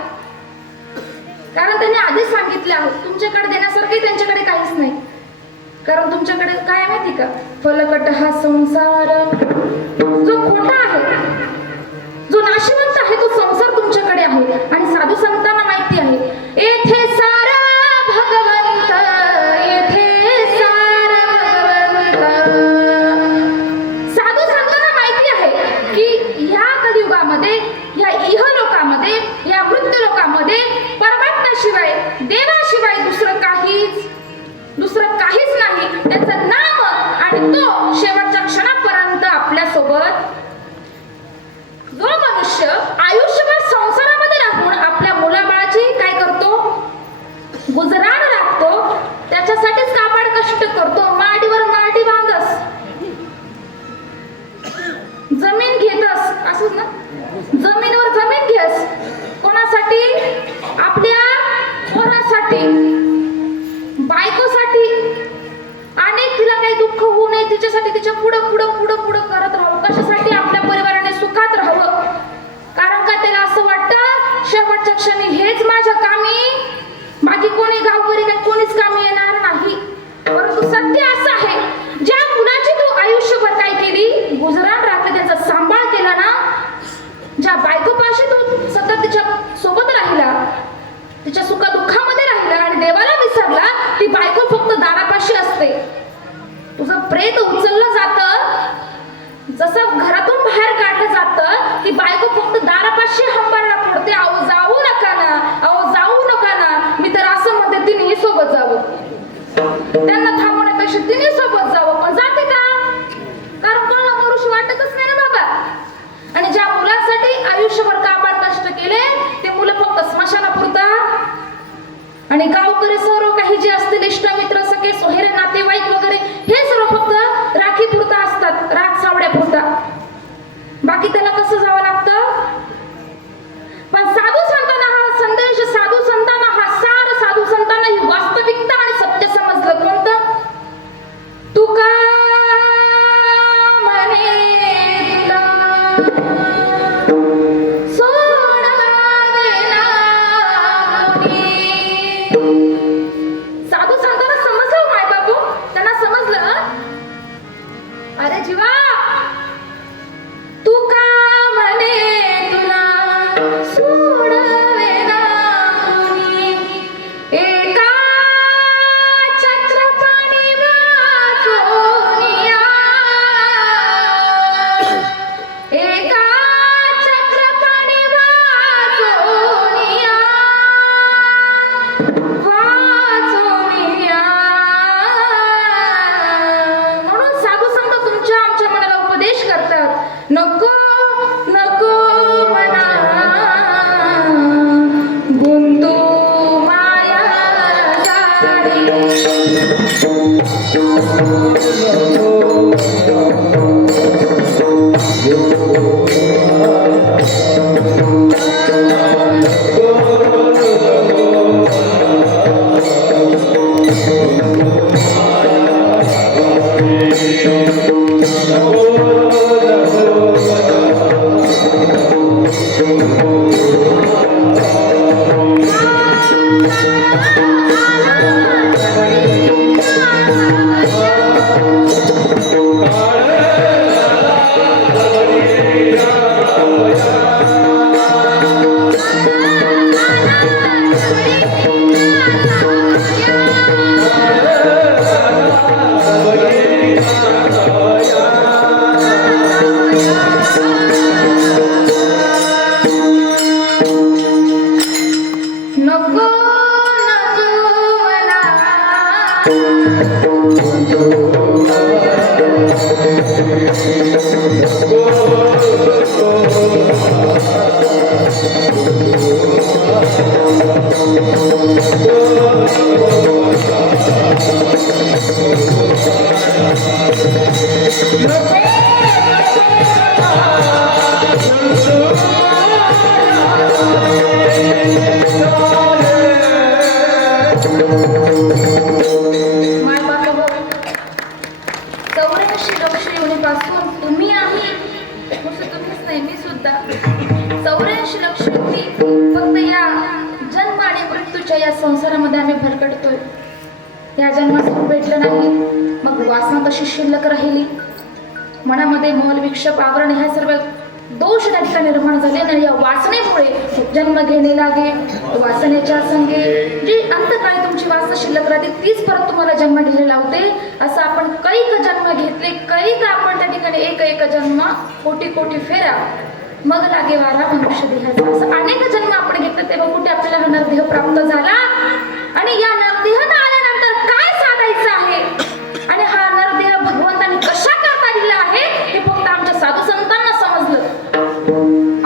कारण त्यांनी आधीच सांगितले आहोत, तुमच्याकडे देण्यासारखं त्यांच्याकडे काहीच नाही. कारण तुमच्याकडे काय आहे माहिती का? फलकट हा संसार जो खोटा आहे, जो नाशवंत आहे, तो संसार तुमच्याकडे आहे. आणि साधू संतांना माहिती आहे, येथे सारा भगवंत, येथे सारा भगवंत. साधू संतांना माहिती आहे की ह्या कलियुगामध्ये, या इहलोकामध्ये, या मृत्यूलोकामध्ये परमात्म्याशिवाय, देवाशिवाय दुसरं काहीच नाही. त्याचं नाम आणि तो शेवटच्या क्षणापर्यंत आपल्यासोबत. जो मनुष्य आयुष्यभर संसारामध्ये राहून आपल्या मुलाबाळाची काय करतो? गुजराण राखतो. त्याच्यासाठीच काबाड कष्ट करतो. माडीवर माडी बांधस, जमीन घेतस, असंच ना, जमीनवर जमीन घेस. कोणासाठी? आपल्या पोरासाठी, बायकोसाठी. आणि तिला काही दुःख होऊ नये तिच्यासाठी तिच्या पुढं करत राहावं. कशासाठी? आपल्या परिवाराने सुखात राहावं. कारण का त्याला असं वाटतं शेवटच्या क्षणी हेच माझ्या कामी, बाकी कोणी गावकरी काही कोणीच कामी येणार नाही. परंतु सत्य असं आहे, ज्या मुलाची तू आयुष्यभर काय केली? गुजराण राखलं, त्याचा सांभाळ केला ना, ज्या बायकोपाशी तू सतत तिच्या सोबत राहिला, तिच्या सुखदुःखामध्ये राहिला आणि देवाला विसरला, ती बायको फक्त दारापाशी असते. तुझं प्रेत उचललं जातं, जसं घरातून बाहेर काढलं जातं, ती बायको फक्त दारापाशी हंबरला पडते. अहो जाऊ नका ना, अहो जाऊ नका ना. मी तर असं म्हणते तिने सोबत जावं, त्यांना थांबवण्यापेक्षा तिने सोबत जावं. पण जाते का? कारण कोणाला मरुशी वाटतच नाही ना बाबा. आणि ज्या मुलांसाठी आयुष्यभर काबाड कष्ट केले, ते मुलं फक्त आणि गावकरी सर्व काही जे असतील इष्ट मित्र सखे सोहेरे नातेवाईक वगैरे हे सर्व फक्त राखी पुरता असतात, राख सावड्या पुरता. बाकी त्याला कसं जावं लागतं. पण साधू संतांना हा संदेश, साधू संतांना हा सार, साधू संतांना ही वास्तविकता आणि सत्य समजलं. कोणतं. तुका म्हणे साधू संतांना समजलं माय बापू, त्यांना समजलं. अरे जीवा तू का म्हणे तुला सोडवेना कोणी, एका चक्रपाणी वाचोनिया, एका चक्रपाणी वाचोनिया, वाचोनिया. म्हणून साधू संत तुमच्या आमच्या मनाला उपदेश करतात. नको नको म्हणा गुंतू माया जाळी. नको नको म्हणा माय बाबा 84 वर्ष येऊनपासून तुम्ही आम्ही नुसतं तुम्हीच नाही, मी सुद्धा 84 लक्ष व्यक्ती फक्त या जन्म आणि मृत्यूच्या या संसारामध्ये आम्ही भरकटतोय. या जन्मात सुख भेटलं नाही, मग वासना तशी शिल्लक राहिली. मनामध्ये मोल विक्षेप आवरण ह्या सर्व दोष त्या ठिकाणी निर्माण झाले आणि या वासनेमुळे जन्म घेणे लागे. वासनेच्या संगे जी अंतकाळी तुमची वासना शिल्लक राहते तीच परत तुम्हाला जन्म घ्यायला लावते. असं आपण कैक जन्म घेतले, कैक आपण त्या ठिकाणी एक एक जन्म, कोटी कोटी फेरा, मग लागे वारा मनुष्य देहाचा. असं अनेक जन्म आपण घेतले तेव्हा कुठे आपल्याला हा नरदेह प्राप्त झाला. आणि या नरदेहात आल्यानंतर काय साधायचं आहे आणि हा नरदेह भगवंतांनी कशा करता दिला आहे हे फक्त आमच्या साधू संतांना समजलं.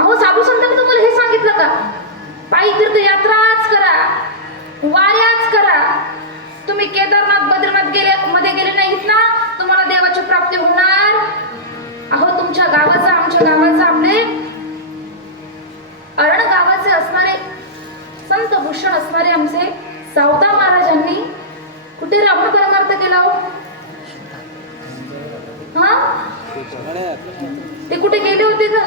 अहो साधू संतांनी तुम्हाला हे सांगितलं का पायी तीर्थयात्राच करा, वाऱ्याच करा. तुम्ही केदारनाथ बद्रीनाथ मध्ये गेले नाहीत ना, तुम्हाला देवाची प्राप्ती होणार. अहो तुमच्या गावाचा, आमच्या गावाचा, आपले अरण गावाचे असणारे संत भूषण असणारे आमचे सावता महाराजांनी कुठे रावण परमार्थ केला हो? हा ते कुठे गेले होते का?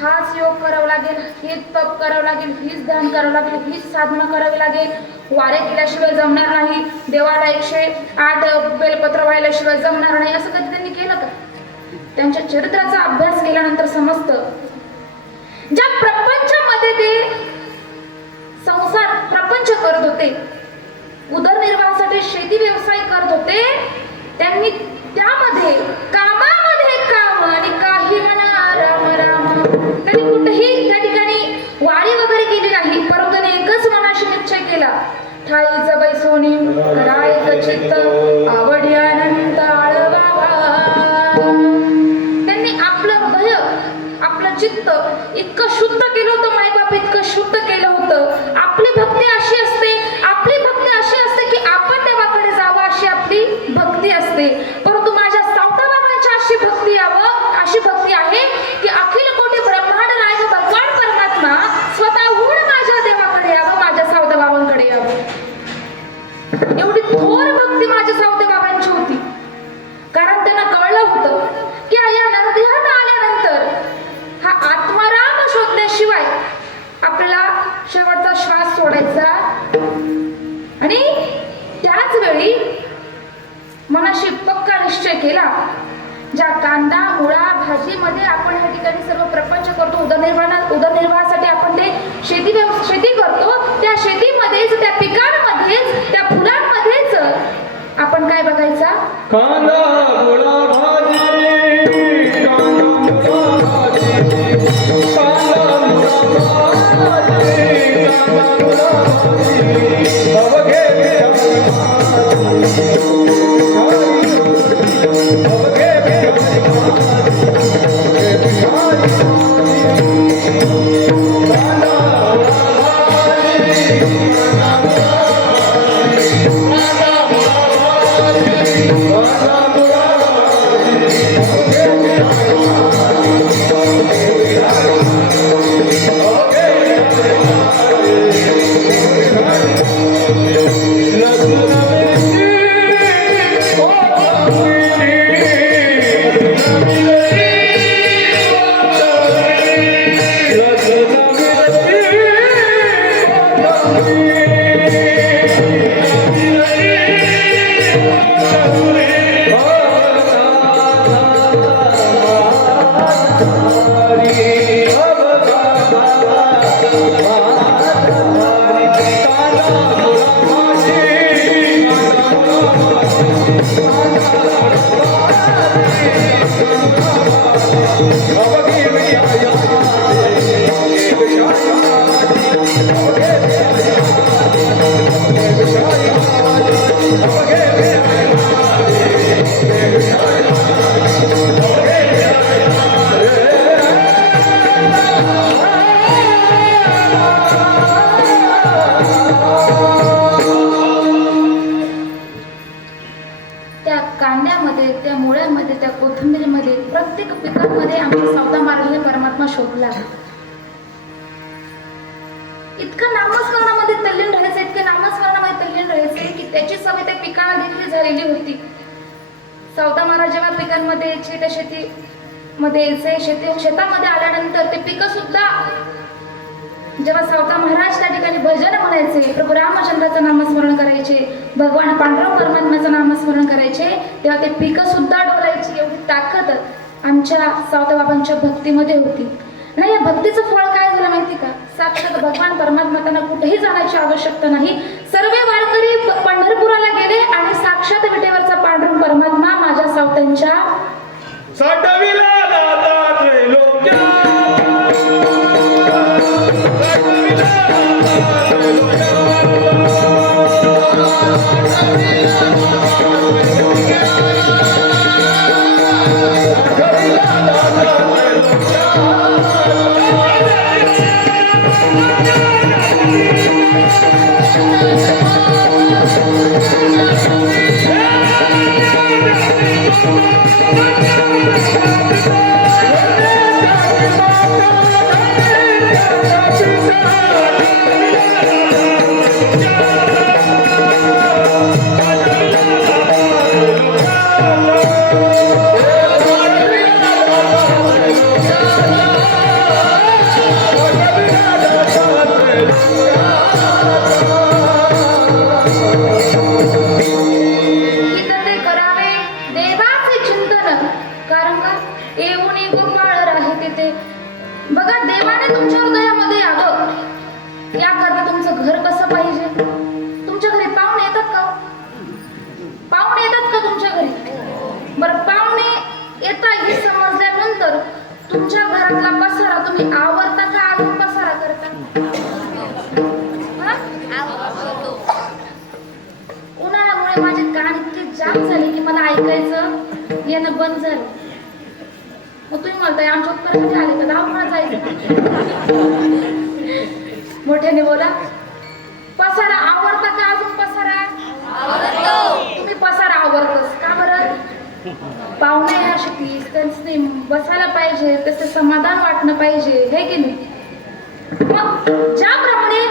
हाच योग करावा लागेल, हेच तप करावं लागेल, हीच ध्यान करावं लागेल, हीच साधना करावी लागेल. वारे केल्याशिवाय जमणार नाही, देवाला 108 बेलपत्र वाहिल्याशिवाय जमणार नाही. असं कधी त्यांनी केलं का? त्यांच्या चरित्राचा अभ्यास केल्यानंतर समजतं. ज्या प्रपंचामध्ये ते संसार प्रपंच करत होते, उदरनिर्वाहासाठी शेती व्यवसाय करत होते, त्यांनी त्यामध्ये कामामध्ये काम आणि काही म्हणा राम राम, त्यांनी कुठेही त्या ठिकाणी वारी वगैरे केली नाही, परंतु एकच मनाशी निश्चय केला, ठाईच बैसोनी रायक चित्त आवडी अनंत आळवावा. त्यांनी आपलं हृदय, आपलं चित्त इतकं शुद्ध केलं होतं, मायबाप इतकं शुद्ध केलं होतं, आपली भक्ती आणि त्याच वेळी मनाशी पक्का निश्चय केला, ज्या कांदा मुळा भाजीमध्ये आपण या ठिकाणी सर्व प्रपंच करतो, उदरनिर्वाहासाठी आपण ते शेती करतो, त्या शेतीमध्येच, त्या पिकांमध्येच, त्या फुलांमध्येच आपण काय बघायचा, कांदा मुळा भाजी, कांदा मुळा भाजी, कांदा मुळा भाजी, कांदा मुळा भाजी, अवघे त्या कांद्यामध्ये, त्या मुळ्यामध्ये, त्या कोथिंबीरीमध्ये, प्रत्येक पिकांमध्ये आमच्या सावता महाराजांनी परमात्मा शोधला. इतकं नामस्मरणामध्ये तल्लीन राहायचं, इतकं नामस्मरणामध्ये तल्लीन राहायचे की त्याची सवय त्या पिकांना देखील झालेली होती. सावता महाराज जेव्हा पिकांमध्ये यायचे, त्या शेतीमध्ये यायचे, शेतामध्ये आल्यानंतर ते पिकं सुद्धा जेव्हा सावता महाराज त्या ठिकाणी भजन म्हणायचे, प्रभू रामचंद्राचं नामस्मरण करायचे, भगवान पांडुरंग परमात्म्याचं नामस्मरण करायचे, तेव्हा ते पिकं सुद्धा डोलायची. एवढी ताकद आमच्या सावता बाबांच्या भक्तीमध्ये होती. आणि या भक्तीचं फळ काय झालं माहिती का? साक्षात भगवान परमात्मा, त्यांना कुठेही जाण्याची आवश्यकता नाही. सर्व वारकरी पंढरपुराला गेले आणि साक्षात विटेवरचा पांडुरंग परमात्मा माझ्या सावत्यांच्या साठविला दाता त्रैलोक्या, माझे कान इतके जाम झाले की मला ऐकायचं येणं बंद झालं. मग तुम्ही म्हणताय आमच्या उत्तरामध्ये आले तर दवाखान्यात जायचं. मोठ्याने बोला. पसारा आवडता का अजून पसारा? तुम्ही पसारा आवडतोस का बरं? पाहुणे अशी तीस त्यांनी बसायला पाहिजे, त्याचं समाधान वाटणं पाहिजे, हे की नाही? मग ज्याप्रमाणे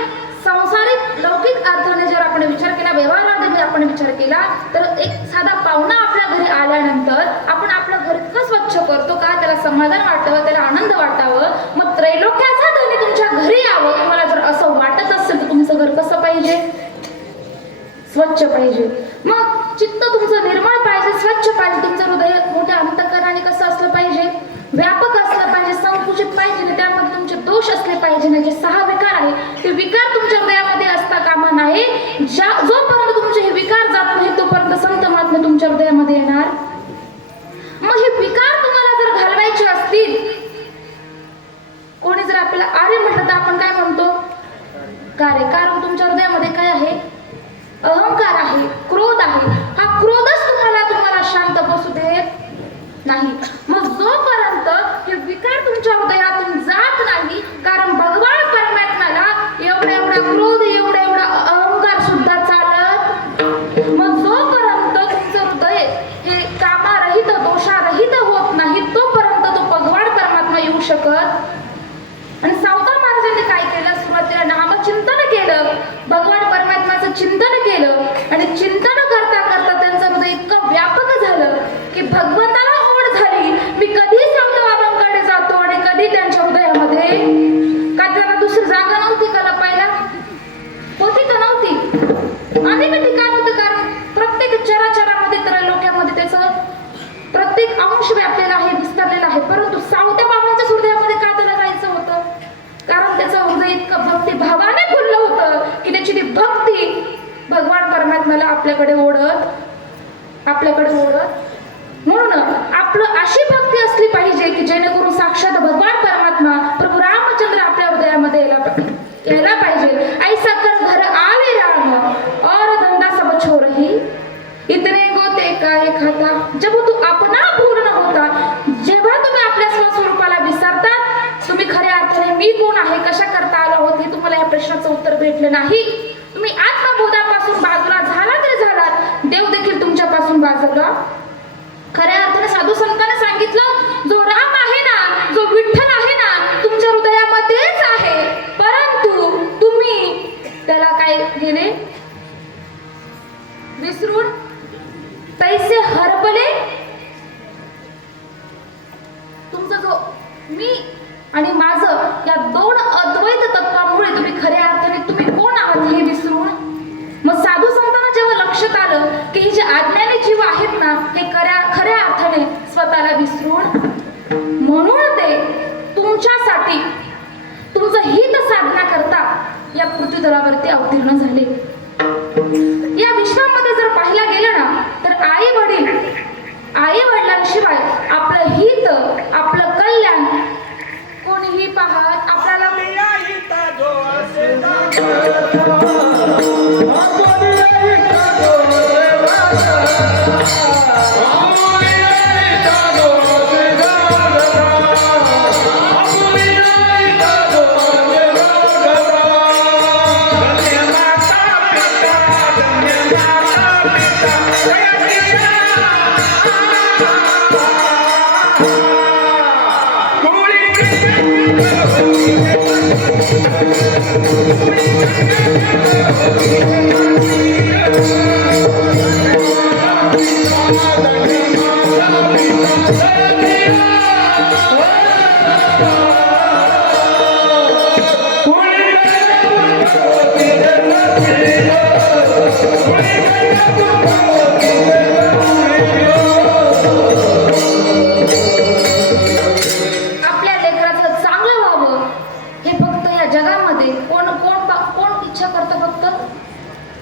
संसारिक लौकिक अर्थाने जर आपण विचार केला, व्यवहारामध्ये आपण विचार केला, तर एक साधा पाहुणा आपल्या घरी आल्यानंतर आपण आपलं घर इतकं स्वच्छ करतो का त्याला समाधान वाटावं, त्याला आनंद वाटावं. मग त्रैलोक्याचा धनी तुमच्या घरी यावं, तुम्हाला जर असं वाटत असेल तर तुमचं घर कसं पाहिजे? स्वच्छ पाहिजे. मग चित्त तुमचं निर्मळ पाहिजे, स्वच्छ पाहिजे. तुमचं हृदय मोठ्या अंतःकरणाने कसं असलं पाहिजे, व्यापक असलं पाहिजे, संकुचित पाहिजे ना, त्यामध्ये तुमचे दोष असले पाहिजे ना. जे 6 विकार आहे ते विकार तुमच्या हृदयामध्ये असता कामा नये. जोपर्यंत तुमचे हे विकार जात नाही तोपर्यंत संत महात्मे तुमच्या हृदयामध्ये येणार. मग हे विकार तुम्हाला जर घालवायचे असतील, कोणी जर आपल्याला आर्य म्हटलं तर आपण काय म्हणतो, कार्य. कारण तुमच्या हृदयामध्ये काय आहे, अहंकार आहे, क्रोध आहे. हा क्रोधच तुम्हाला शांत बसू देत नाही. मग जोपर्यंत हे विकार तुमच्या हृदयातून जात नाही, कारण भगवान परमात्म्याला एवढा क्रोध, एवढा अहंकार सुद्धा चालत. मग जोपर्यंत तुमचं हृदय हे कामारहित, दोषारहित होत नाही तोपर्यंत तो भगवान परमात्मा येऊ शकत. आणि सावता महाराजांनी काय केलं, सुरुवातीला नामचिंतन केलं, भगवान परमात्म्याचं चिंतन केलं. आणि चिंतन करता करता त्यांचं हृदय इतकं व्यापक झालं की भगवंताला ओढ झाली. मी कधी सावता बाबांकडे जातो आणि कधी त्यांच्या हृदयामध्ये. का त्यांना दुसरी जागा नव्हती का लपायला, होती का नव्हती, अनेक ठिकाण होतं. कारण प्रत्येक चराचरामध्ये त्रैलोक्यामध्ये त्याचं प्रत्येक अंश व्यापलेला आहे, विस्तारलेला आहे. परंतु सावत्या बाबांच्या हृदयामध्ये का त्याला जायचं होतं, कारण त्याचं हृदय इतकं भक्तिभावाने फुललं होतं की त्याची ती भक्ती भगवान परमात्म्याला आपल्याकडे ओढत. म्हणून आपलं अशी भक्ती असली पाहिजे की जेणेकरून साक्षात भगवान परमात्मा प्रभू रामचंद्र आपल्या हृदयामध्ये यायला पाहिजे. ऐसा कर घर आवे राम और धंदा सब छोड़ही, इतने गोते काय खाता. जब तू अपना पूर्ण होता, जेव्हा तुम्ही आपल्या स्वस्वरूपाला विसरता, तुम्ही खऱ्या अर्थाने मी कोण आहे, कशा करता आला होत, हे तुम्हाला या प्रश्नाचं उत्तर भेटलं नाही. तुम्ही आत्मबोधापासून बाजूला झाला तरी झाला, देव देखील तुमच्यापासून बाजूला. खऱ्या अर्थाने साधू संतांनी सांगितलं, जो राम आहे ना, जो विठ्ठल आहे ना, तुमच्या हृदयामध्येच आहे. परंतु तुम्ही त्याला काय केले, विसरून तैसे हरपले. तुमचा जो मी आणि माझं या 2 अद्वैत तत्वामुळे तुम्ही खऱ्या अर्थाने तुम्ही कोण आहात हे विसरून. मग साधू संतांना जेव्हा लक्षात आलं की हे जे अज्ञानी जीव आहेत ना, हे खऱ्या अर्थाने स्वतःला विसरून, म्हणून ते तुमच्यासाठी तुमचं हित साधना करता या पृथ्वी तलावरती अवतीर्ण झाले. या विश्वामध्ये जर पाहायला गेलं ना, तर आई वडिलांशिवाय आपलं हित, आपलं कल्याण कोणीही पाहत आपल्याला.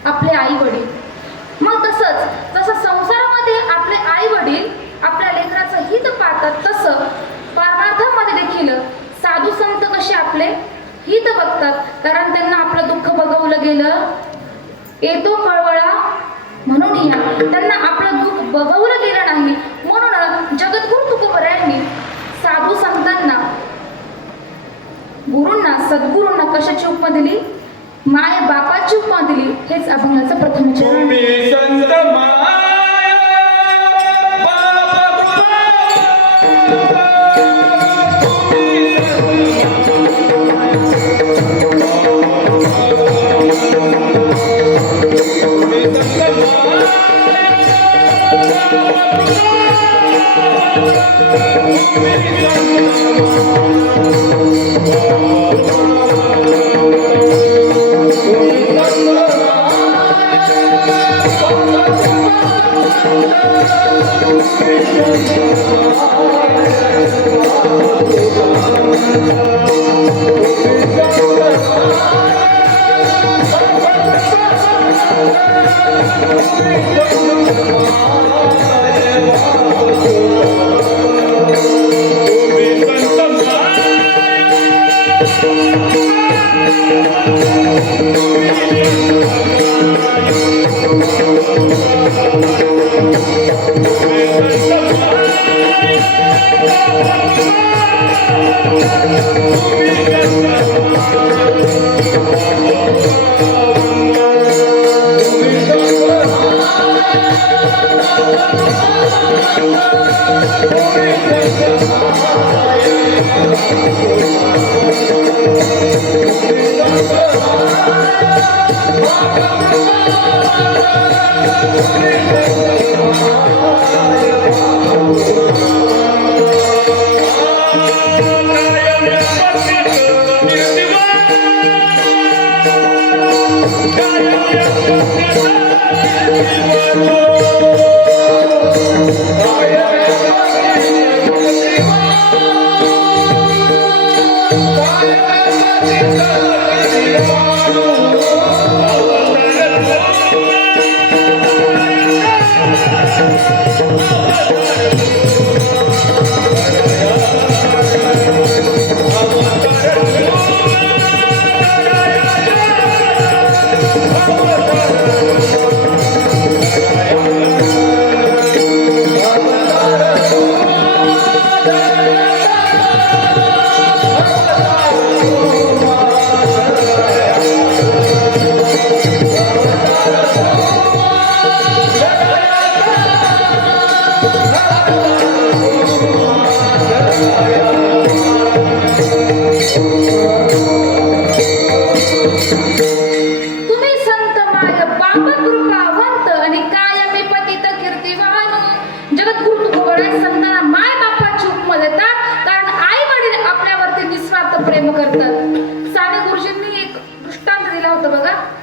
आपले आई वडील. मग तसंच जसं संसारामध्ये आपले आई वडील आपल्या लेकराचं हित पाहतात, तसं परमार्थामध्ये देखील साधू संत कसे आपले हित बघतात. कारण त्यांना आपलं दुःख बघवलं गेलं, येतो कळवळा म्हणून या. त्यांना आपलं दुःख बघवलं गेलं नाही. म्हणून जगद्गुरु तुकोबरायांनी साधू संतांना, गुरूंना, सद्गुरूंना कशाची उपमा दिली, माय बापाची उपमा दिली. हेच अभंगाचं प्रथम चरण. तुम्ही संत माया बाबा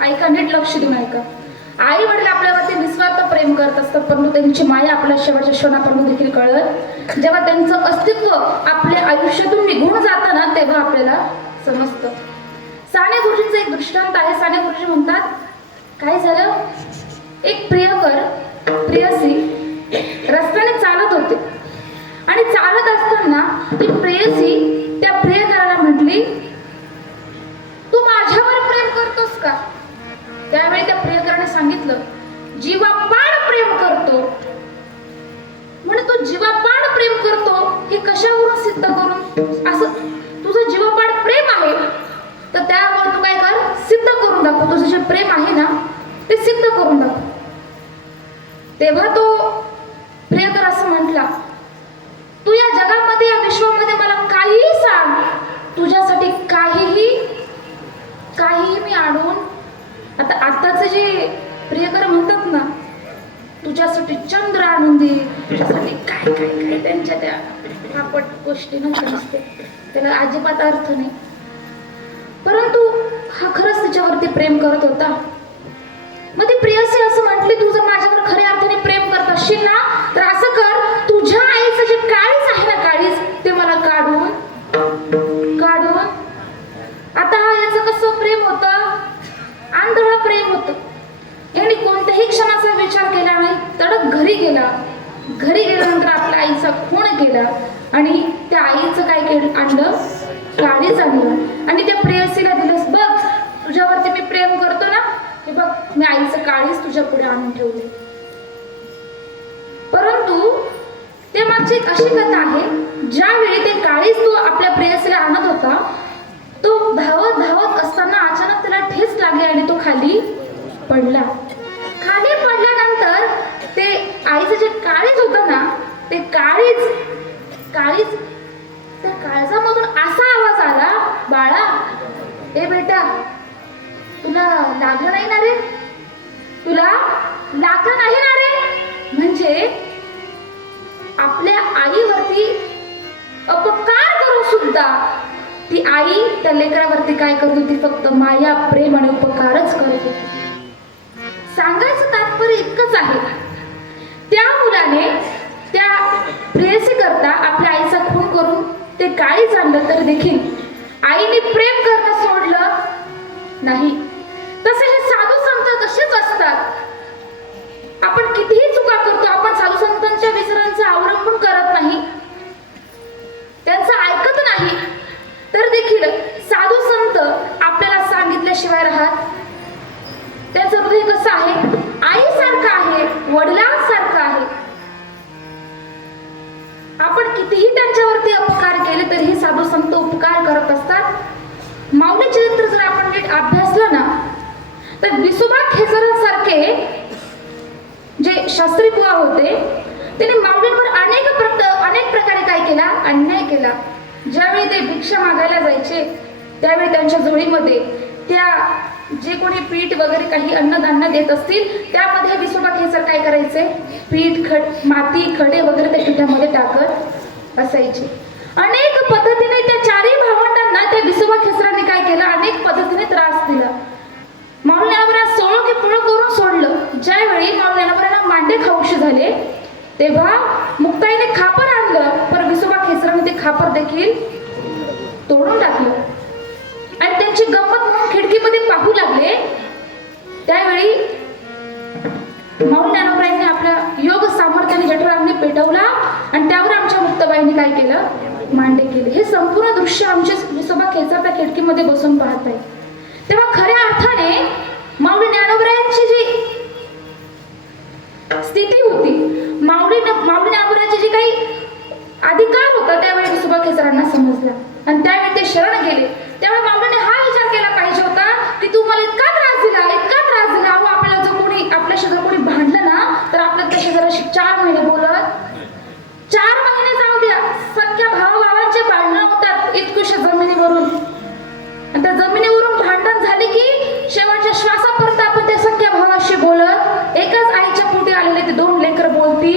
ऐका, नीट लक्ष देऊन ऐका. आई वडील आपल्यावरती निस्वार्थ प्रेम करत असतात, परंतु त्यांची माया आपल्या शेवटच्या क्षणापर्यंत देखील कळत. जेव्हा त्यांचं अस्तित्व आपल्या आयुष्यातून निघून जातं ना, तेव्हा आपल्याला समजतं. साने गुरुजींचं एक दृष्टांत आहे. साने गुरुजी म्हणतात, काय झालं, एक प्रियकर प्रेयसी रस्त्याने चालत होते आणि चालत असताना ती प्रेयसी त्या प्रियकराला म्हटली, तू माझ्यावर प्रेम करतोस का? त्यावेळी त्या प्रियकराने सांगितलं, जीवापाड प्रेम करतो. म्हणे तू जीवापाड प्रेम करतो हे कशावरून सिद्ध करून? असं तुझं जीवापाड प्रेम आहे तर त्यावर तू काय कर, सिद्ध करून दाखव. तुझं जे प्रेम आहे ना ते सिद्ध करून दाखव. तेव्हा तो प्रियकर असं म्हटला, तू या जगामध्ये, या विश्वामध्ये मला काहीही सांग, तुझ्यासाठी काहीही मी आणून. आताचे जे प्रियकर म्हणतात ना, तुझ्यासाठी चंद्र आणून दे, तुझ्यासाठी काय काय काय त्यांच्या त्या फापट गोष्टी नसते, त्याला अजिबात अर्थ नाही. परंतु हा खरंच तिच्यावरती प्रेम करत होता. मग ती प्रेयसी असं म्हटली, तू जर माझ्यावर खऱ्या अर्थाने प्रेम करत असशील ना, तर असं कर, तुझ्या आईचं जे काळीज आहे ना, काळीज, ते मला काढून. आता याचं कसं प्रेम होतं, आंधळ प्रेम होतं. यांनी कोणत्याही क्षणाचा विचार केला नाही, तडक घरी गेला. घरी गेल्यानंतर आपल्या आईचा खून केला आणि त्या आईचं काय केलं, आणलं, काळीज आणलं आणि त्या प्रेयसीला दिलंस, बघ तुझ्यावरती मी प्रेम करतो ना, हे बघ मी आईचं काळीज तुझ्या पुढे आणून ठेवले. परंतु त्या मागची एक अशी कथा आहे, ज्यावेळी ते काळीज तो आपल्या प्रेयसीला आणत होता, तो धावत असताना अचानक त्याला ठेच लागली आणि तो खाली पडला. खाली पडल्यानंतर ते आईचं जे काळीज होतं ना, ते काळीज त्या काळजामधून असा आवाज आला, बाळा, ए बेटा, तुला लागलं नाही ना रे, तुला लागलं नाही ना रे. म्हणजे आपल्या आईवरती अपकार करून सुद्धा ती आई त्या लेकरावरती काय करत होती, फक्त माया, प्रेम आणि उपकारच करत होती. सांगायचं तात्पर्य इतकंच आहे, त्या मुलाने त्या प्रेयसी करता आपल्या आईचा खून करून ते काळीज आणलं, तर देखील आईने प्रेम करणं सोडलं नाही. तसे हे साधू संत तसेच असतात. शिवाय राहत. त्यांचं हृदय कसं आहे, आईसारखं आहे, वडिलांसारखं आहे. आपण कितीही त्यांच्यावरती अपकार केले तरीही साधू संत उपकार करत असतात. माऊली चरित्र जर आपण नीट अभ्यासलं ना तर विसोबा खेचरांसारखे जे शास्त्री बुवा होते त्यांनी माऊलींवर अनेक प्रकारे काय केला, अन्याय केला. ज्यावेळी ते भिक्षा मागायला जायचे त्यावेळी त्यांच्या जोडीमध्ये त्या जे कोणी पीठ वगैरे काही अन्नधान्य देत असतील त्यामध्ये विसोबा खेचर काय करायचे, पीठ माती खडे वगैरे त्या पिठामध्ये टाकत असायचे. अनेक पद्धतीने त्या चारही भावंडांना त्या विसोबा खेचरांनी काय केलं, अनेक पद्धतीने त्रास दिला. माऊली ज्ञानोबा सोळ की पुळ करून सोडलं. ज्यावेळी माऊली ज्ञानोबांना मांडे खाऊशी झाले तेव्हा मुक्ताईने खापर आणलं, पण विसोबा खेचरांनी ते खापर देखील तोडून टाकलं. आणि त्यांची गंमत म्हणून खिडकीमध्ये पाहू लागले. त्यावेळी माऊली ज्ञानोबांनी आपल्या योग सामर्थ्याने जठराग्नी पेटवला आणि त्यावर आमच्या मुक्ताबाईंनी काय केलं, मांडे केले. हे संपूर्ण दृश्य आमचे विसोबा खेचर त्या खिडकीमध्ये बसून पाहत आहे. तेव्हा खऱ्या अर्थाने माऊली ज्ञानोबरायांची जी स्थिती होती, माऊली ज्ञानोबरायांचे जे काही अधिकार होता त्यावेळी विसोबा खेचरांना समजला आणि त्यावेळी ते शरण गेले. त्यावेळी माऊलीने हा विचार केला पाहिजे होता की तू मला इतका त्रास दिला. अहो आपल्याला जो कोणी आपल्याशी जर कोणी भांडलं ना तर आपल्या त्या शेजाराशी 4 महिने बोलत, 4 महिने जाऊ द्या, सख्या भावाभावांचे भांडणं होतात इतकुशा जमिनीवरून. आणि त्या जमिनीवरून भांडण झाले की शेवटच्या श्वासापर्यंत आपण त्या सख्या भावाशी बोलत, एकाच आईच्या पोटी आलेले ते 2 लेकर बोलती.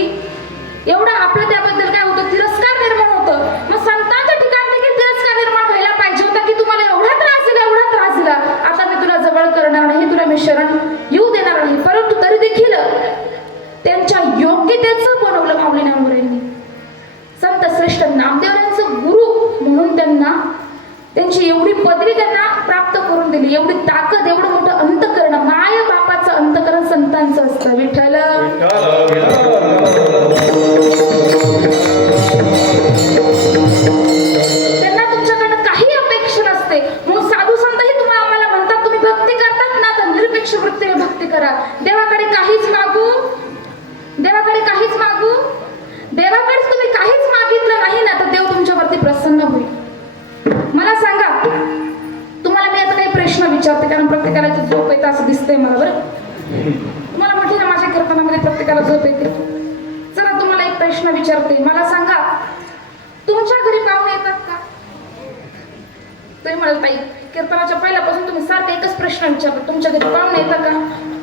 एवढं आपलं त्याबद्दल काय होतं, तिरस्कार निर्माण होतं. मग संतांच्या ठिकाणी देखील तिरस्कार निर्माण व्हायला पाहिजे होता की तुम्हाला एवढा त्रास दिला, आता मी तुला जवळ करणार नाही, तुला मी शरण येऊ देणार नाही. परंतु तरी देखील त्यांच्या योग्यतेचं बनवलं माऊली ज्ञानोबरांनी. संत श्रेष्ठ नामदेवरायांचं गुरु म्हणून त्यांची एवढी पदवी त्यांना प्राप्त करून दिली. एवढी ताकद, एवढं मोठं अंतकरण, माय बापाचं अंतकरण संतांचं असतं. विठ्ठल त्यांना तुमच्याकडनं काही अपेक्षा नसते. म्हणून साधू संतही तुम्हाला आम्हाला म्हणतात तुम्ही भक्ती करतात ना तर निरपेक्ष वृत्तीने भक्ती करा. देवाकडे काहीच मागू, देवाकडेच तुम्ही काहीच मागितलं नाही ना तर देव तुमच्यावरती प्रसन्न होईल. मला सांगा, तुम्हाला मी आता काही प्रश्न विचारते कारण प्रत्येकाला झोप येते असं दिसतंय मला. बरं, तुम्हाला म्हटलं ना माझ्या कीर्तनामध्ये प्रत्येकाला झोप येते. चला तुम्हाला एक प्रश्न विचारते. मला सांगा, तुमच्या घरी पाहुणे येतात का? तुम्ही म्हणाल ताई कीर्तनाच्या पहिल्यापासून तुम्ही सारखा एकच प्रश्न विचारता, तुमच्या घरी पाहुणे येतात का?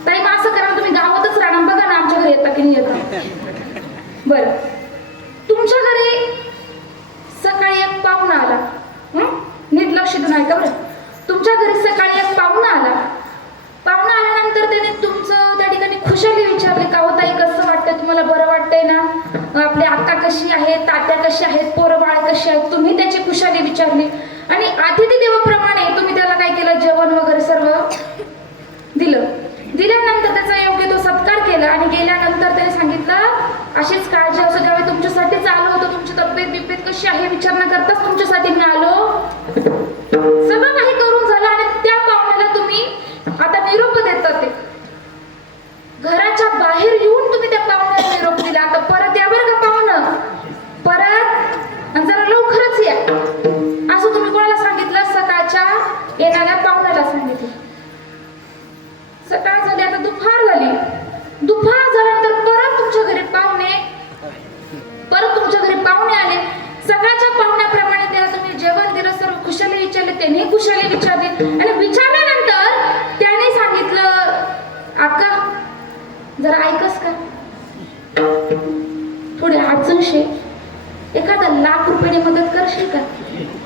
ताई मग असं करा, तुम्ही गावातच राहणार, बघा ना आमच्या घरी येतात की नाही येतात. बरं, तुमच्या घरी सकाळी एक पाहुणा आला, नीट लक्ष देऊन ऐका बरं. तुमच्या घरी सकाळी एक पाहुणा आल्यानंतर त्याने तुमचं त्या ठिकाणी खुशाली विचारली का, हो ताई कसं वाटतंय तुम्हाला, बरं वाटतंय ना, आपली आत्या कशी आहे, तात्या कशी आहेत, पोरं बाळ कशी आहेत, तुम्ही त्याची खुशाली विचारली आणि अतिथी देवाप्रमाणे तुम्ही त्याला काय केलं, जेवण वगैरे सर्व दिल्यानंतर त्याचा योग्य तो सत्कार केला आणि गेल्यानंतर त्याने सांगितलं अशीच काळजी असं ज्यावेळी तुमच्यासाठीच आलो होतो, तुमची तब्येत कशी आहे विचारणा करताच तुमच्यासाठी मी आलो. सगळं काही करून झालं आणि त्या पाहुण्याला तुम्ही आता निरोप देतात. ते घराच्या बाहेर येऊन तुम्ही त्या पाहुण्याला निरोप दिला. आता परत या बरं का पाहुणं, परत आणि जरा लवकरच या असं तुम्ही कोणाला सांगितलं? सकाळच्या येणाऱ्या पाहुण्याला सांगितलं. सकाळ झाली, आता दुपार झाली. दुपार झाल्यानंतर परत तुमच्या घरी पाहुणे आले. सकाळच्या पाहुण्याप्रमाणे त्याला तुम्ही जेवण दिलं, सर्व खुशाली विचारले, त्याने खुशाली विचारली आणि विचारल्यानंतर त्याने सांगितलं आका जरा ऐकस का, थोडी अडचणशी, एखादा ₹1,00,000 मदत करशील का?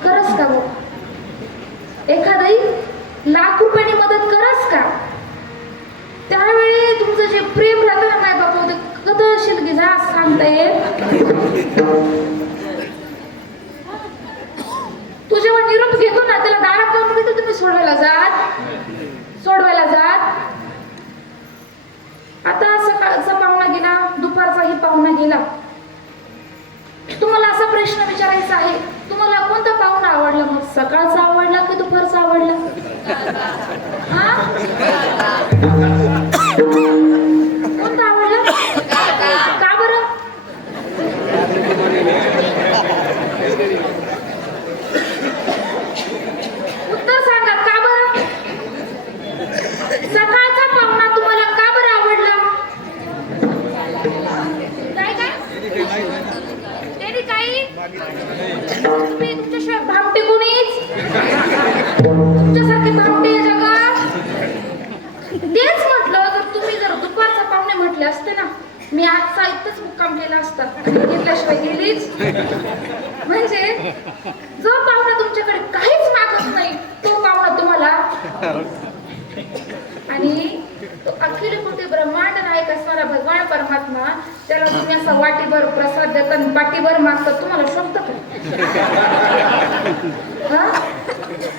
करस का बाबा, एखादाही ₹1,00,000 मदत करस का? त्यावेळी तुमचं जे प्रेम राहतं ना माय बाबा ते कदशील की जा सांगता येत. तू जेव्हा निरोप घेतो ना त्याला दारात जाऊन घेतो तुम्ही सोडवायला जात. आता सकाळचा पाहुणा गेला, दुपारचाही पाहुणा गेला. तुम्हाला असा प्रश्न विचारायचा आहे, तुम्हाला कोणता पाहुणा आवडला? मग सकाळचा आवडला की दुपारचा आवडला? हा? कोणतं आवडलं? का बरं? उत्तर सांगा, का बरं? सकाळचा पाहुणा तुम्हाला का बरं आवडला? काय काय? त्याने काही? तुम्ही तुमच्याशिवाय भामटे कोणीच? तुमच्यासारखे भामटे या जगात? तेच म्हटलं, जर दुपारचा पाहुणे म्हटले असते ना, मी आज साहित्यच मुक्काम केला असता. घेतल्याशिवाय गेलीच. म्हणजे जो पाहुणा तुमच्याकडे काहीच मागत नाही, तो पाहुणा तुम्हाला. आणि तो अखिल कोटी ब्रह्मांड नायक असणारा भगवान परमात्मा, त्याला तुम्ही असा वाटीभर प्रसाद देता आणि पाटीभर मागतात, तुम्हाला शोभत का?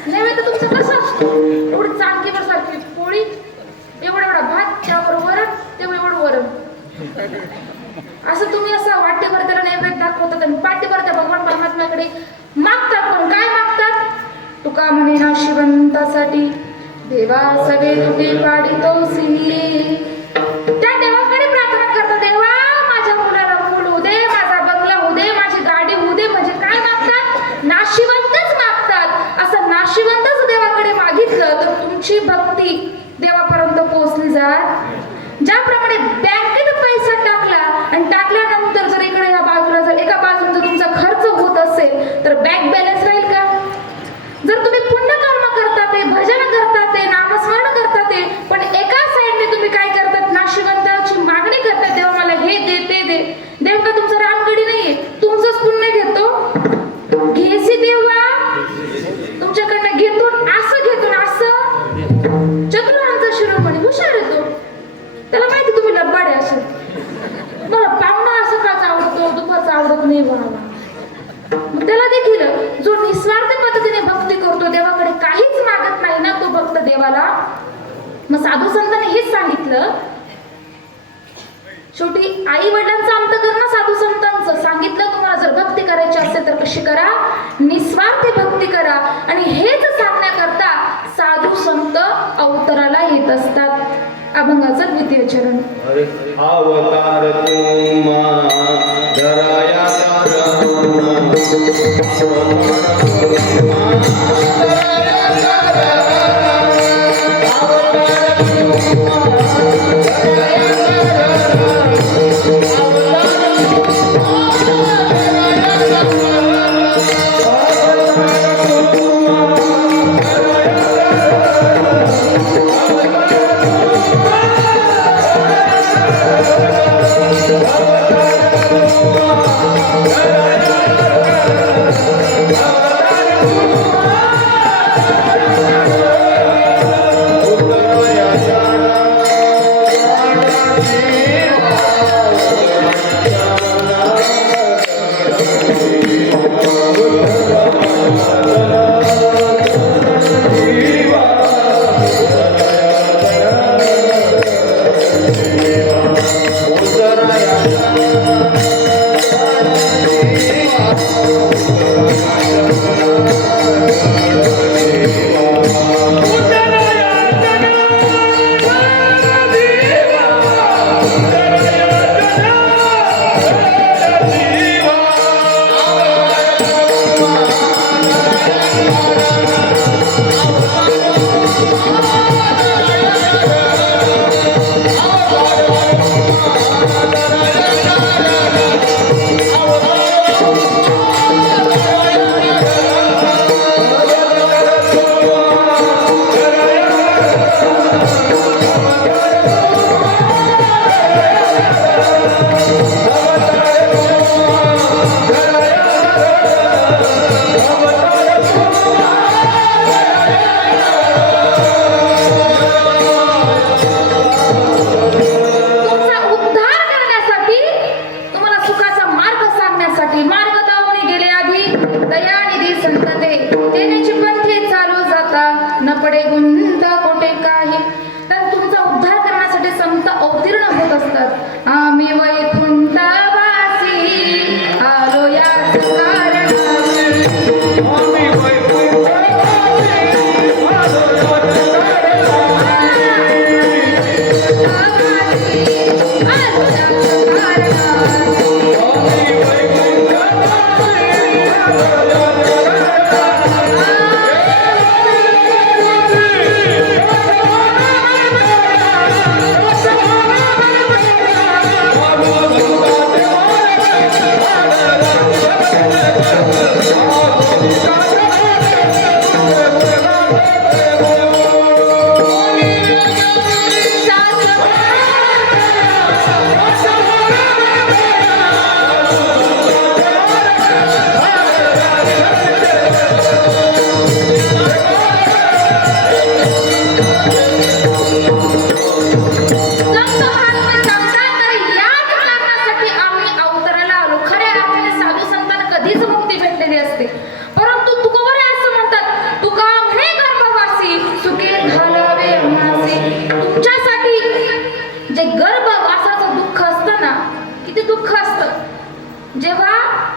नैवेद्य तुमचं कसं असतो? एवढी चांकीवर सारखी पोळी, एवढा भात, त्यावर वरण, तेवढं एवढं वरण. असं तुम्ही असं वाटीभर त्याला नैवेद्य दाखवतात आणि पाटीभर त्या भगवान परमात्म्याकडे मागतात. पण काय मागतात? तुका म्हणे ना शिवंतासाठी देवा सगळे तुटे पाडितोसी. त्या देवाकडे प्रार्थना करतात, देवा माझ्या मुलाला मूल होऊ दे, माझा बंगला होऊ दे, माझी गाडी होऊ दे. म्हणजे काय मागतात? नाशिवंतच मागतात. असं नाशिवंतच देवाकडे मागितलं तर तुमची भक्ती देवापर्यंत पोहोचली जात. ज्याप्रमाणे बँकेत पैसा टाकला आणि टाकल्यानंतर जर इकडे या बाजूला जर एका बाजून जर तुमचा खर्च होत असेल तर बँक बॅलन्स राहील का? जर तुम्ही पुण्यकर्म करता ते, भजन करता ते, नामस्मरण करता ते, पण एका साईडने तुम्ही काय करतात? नाशिवंताची मागणी करतात, देवा मला हे दे, ते दे. देव का तुमचा रामगडी नाहीये, तुमचंच पुण्य घेतो. घेसी देवा तुमच्याकडनं घेतो, असं घेतो ना, असं. चतुरांचा शिरोमणी हुशार येतो, त्याला माहिती तुम्ही लब्बाडे असेल. मला पाहुणा सकाळचा आवडतो, दुपारचा आवडत नाही म्हणाला. त्याला देखील जो निस्वार्थ पद्धतीने भक्ती करतो, देवाकडे काहीच मागत नाही ना, तो भक्त देवाला. मग साधू संतांनी हेच सांगितलं. शेवटी आई वडिलांचं अंतःकरण साधू संतांचं सांगितलं. तुम्हाला जर भक्ती करायची असेल तर कशी करा? निस्वार्थी भक्ती करा. आणि हेच सांगण्याकरता साधू संत अवताराला येत असतात. अभंगाचं द्वितीय चरण. अवतार तुम्हा धराया दुःख असतं. जेव्हा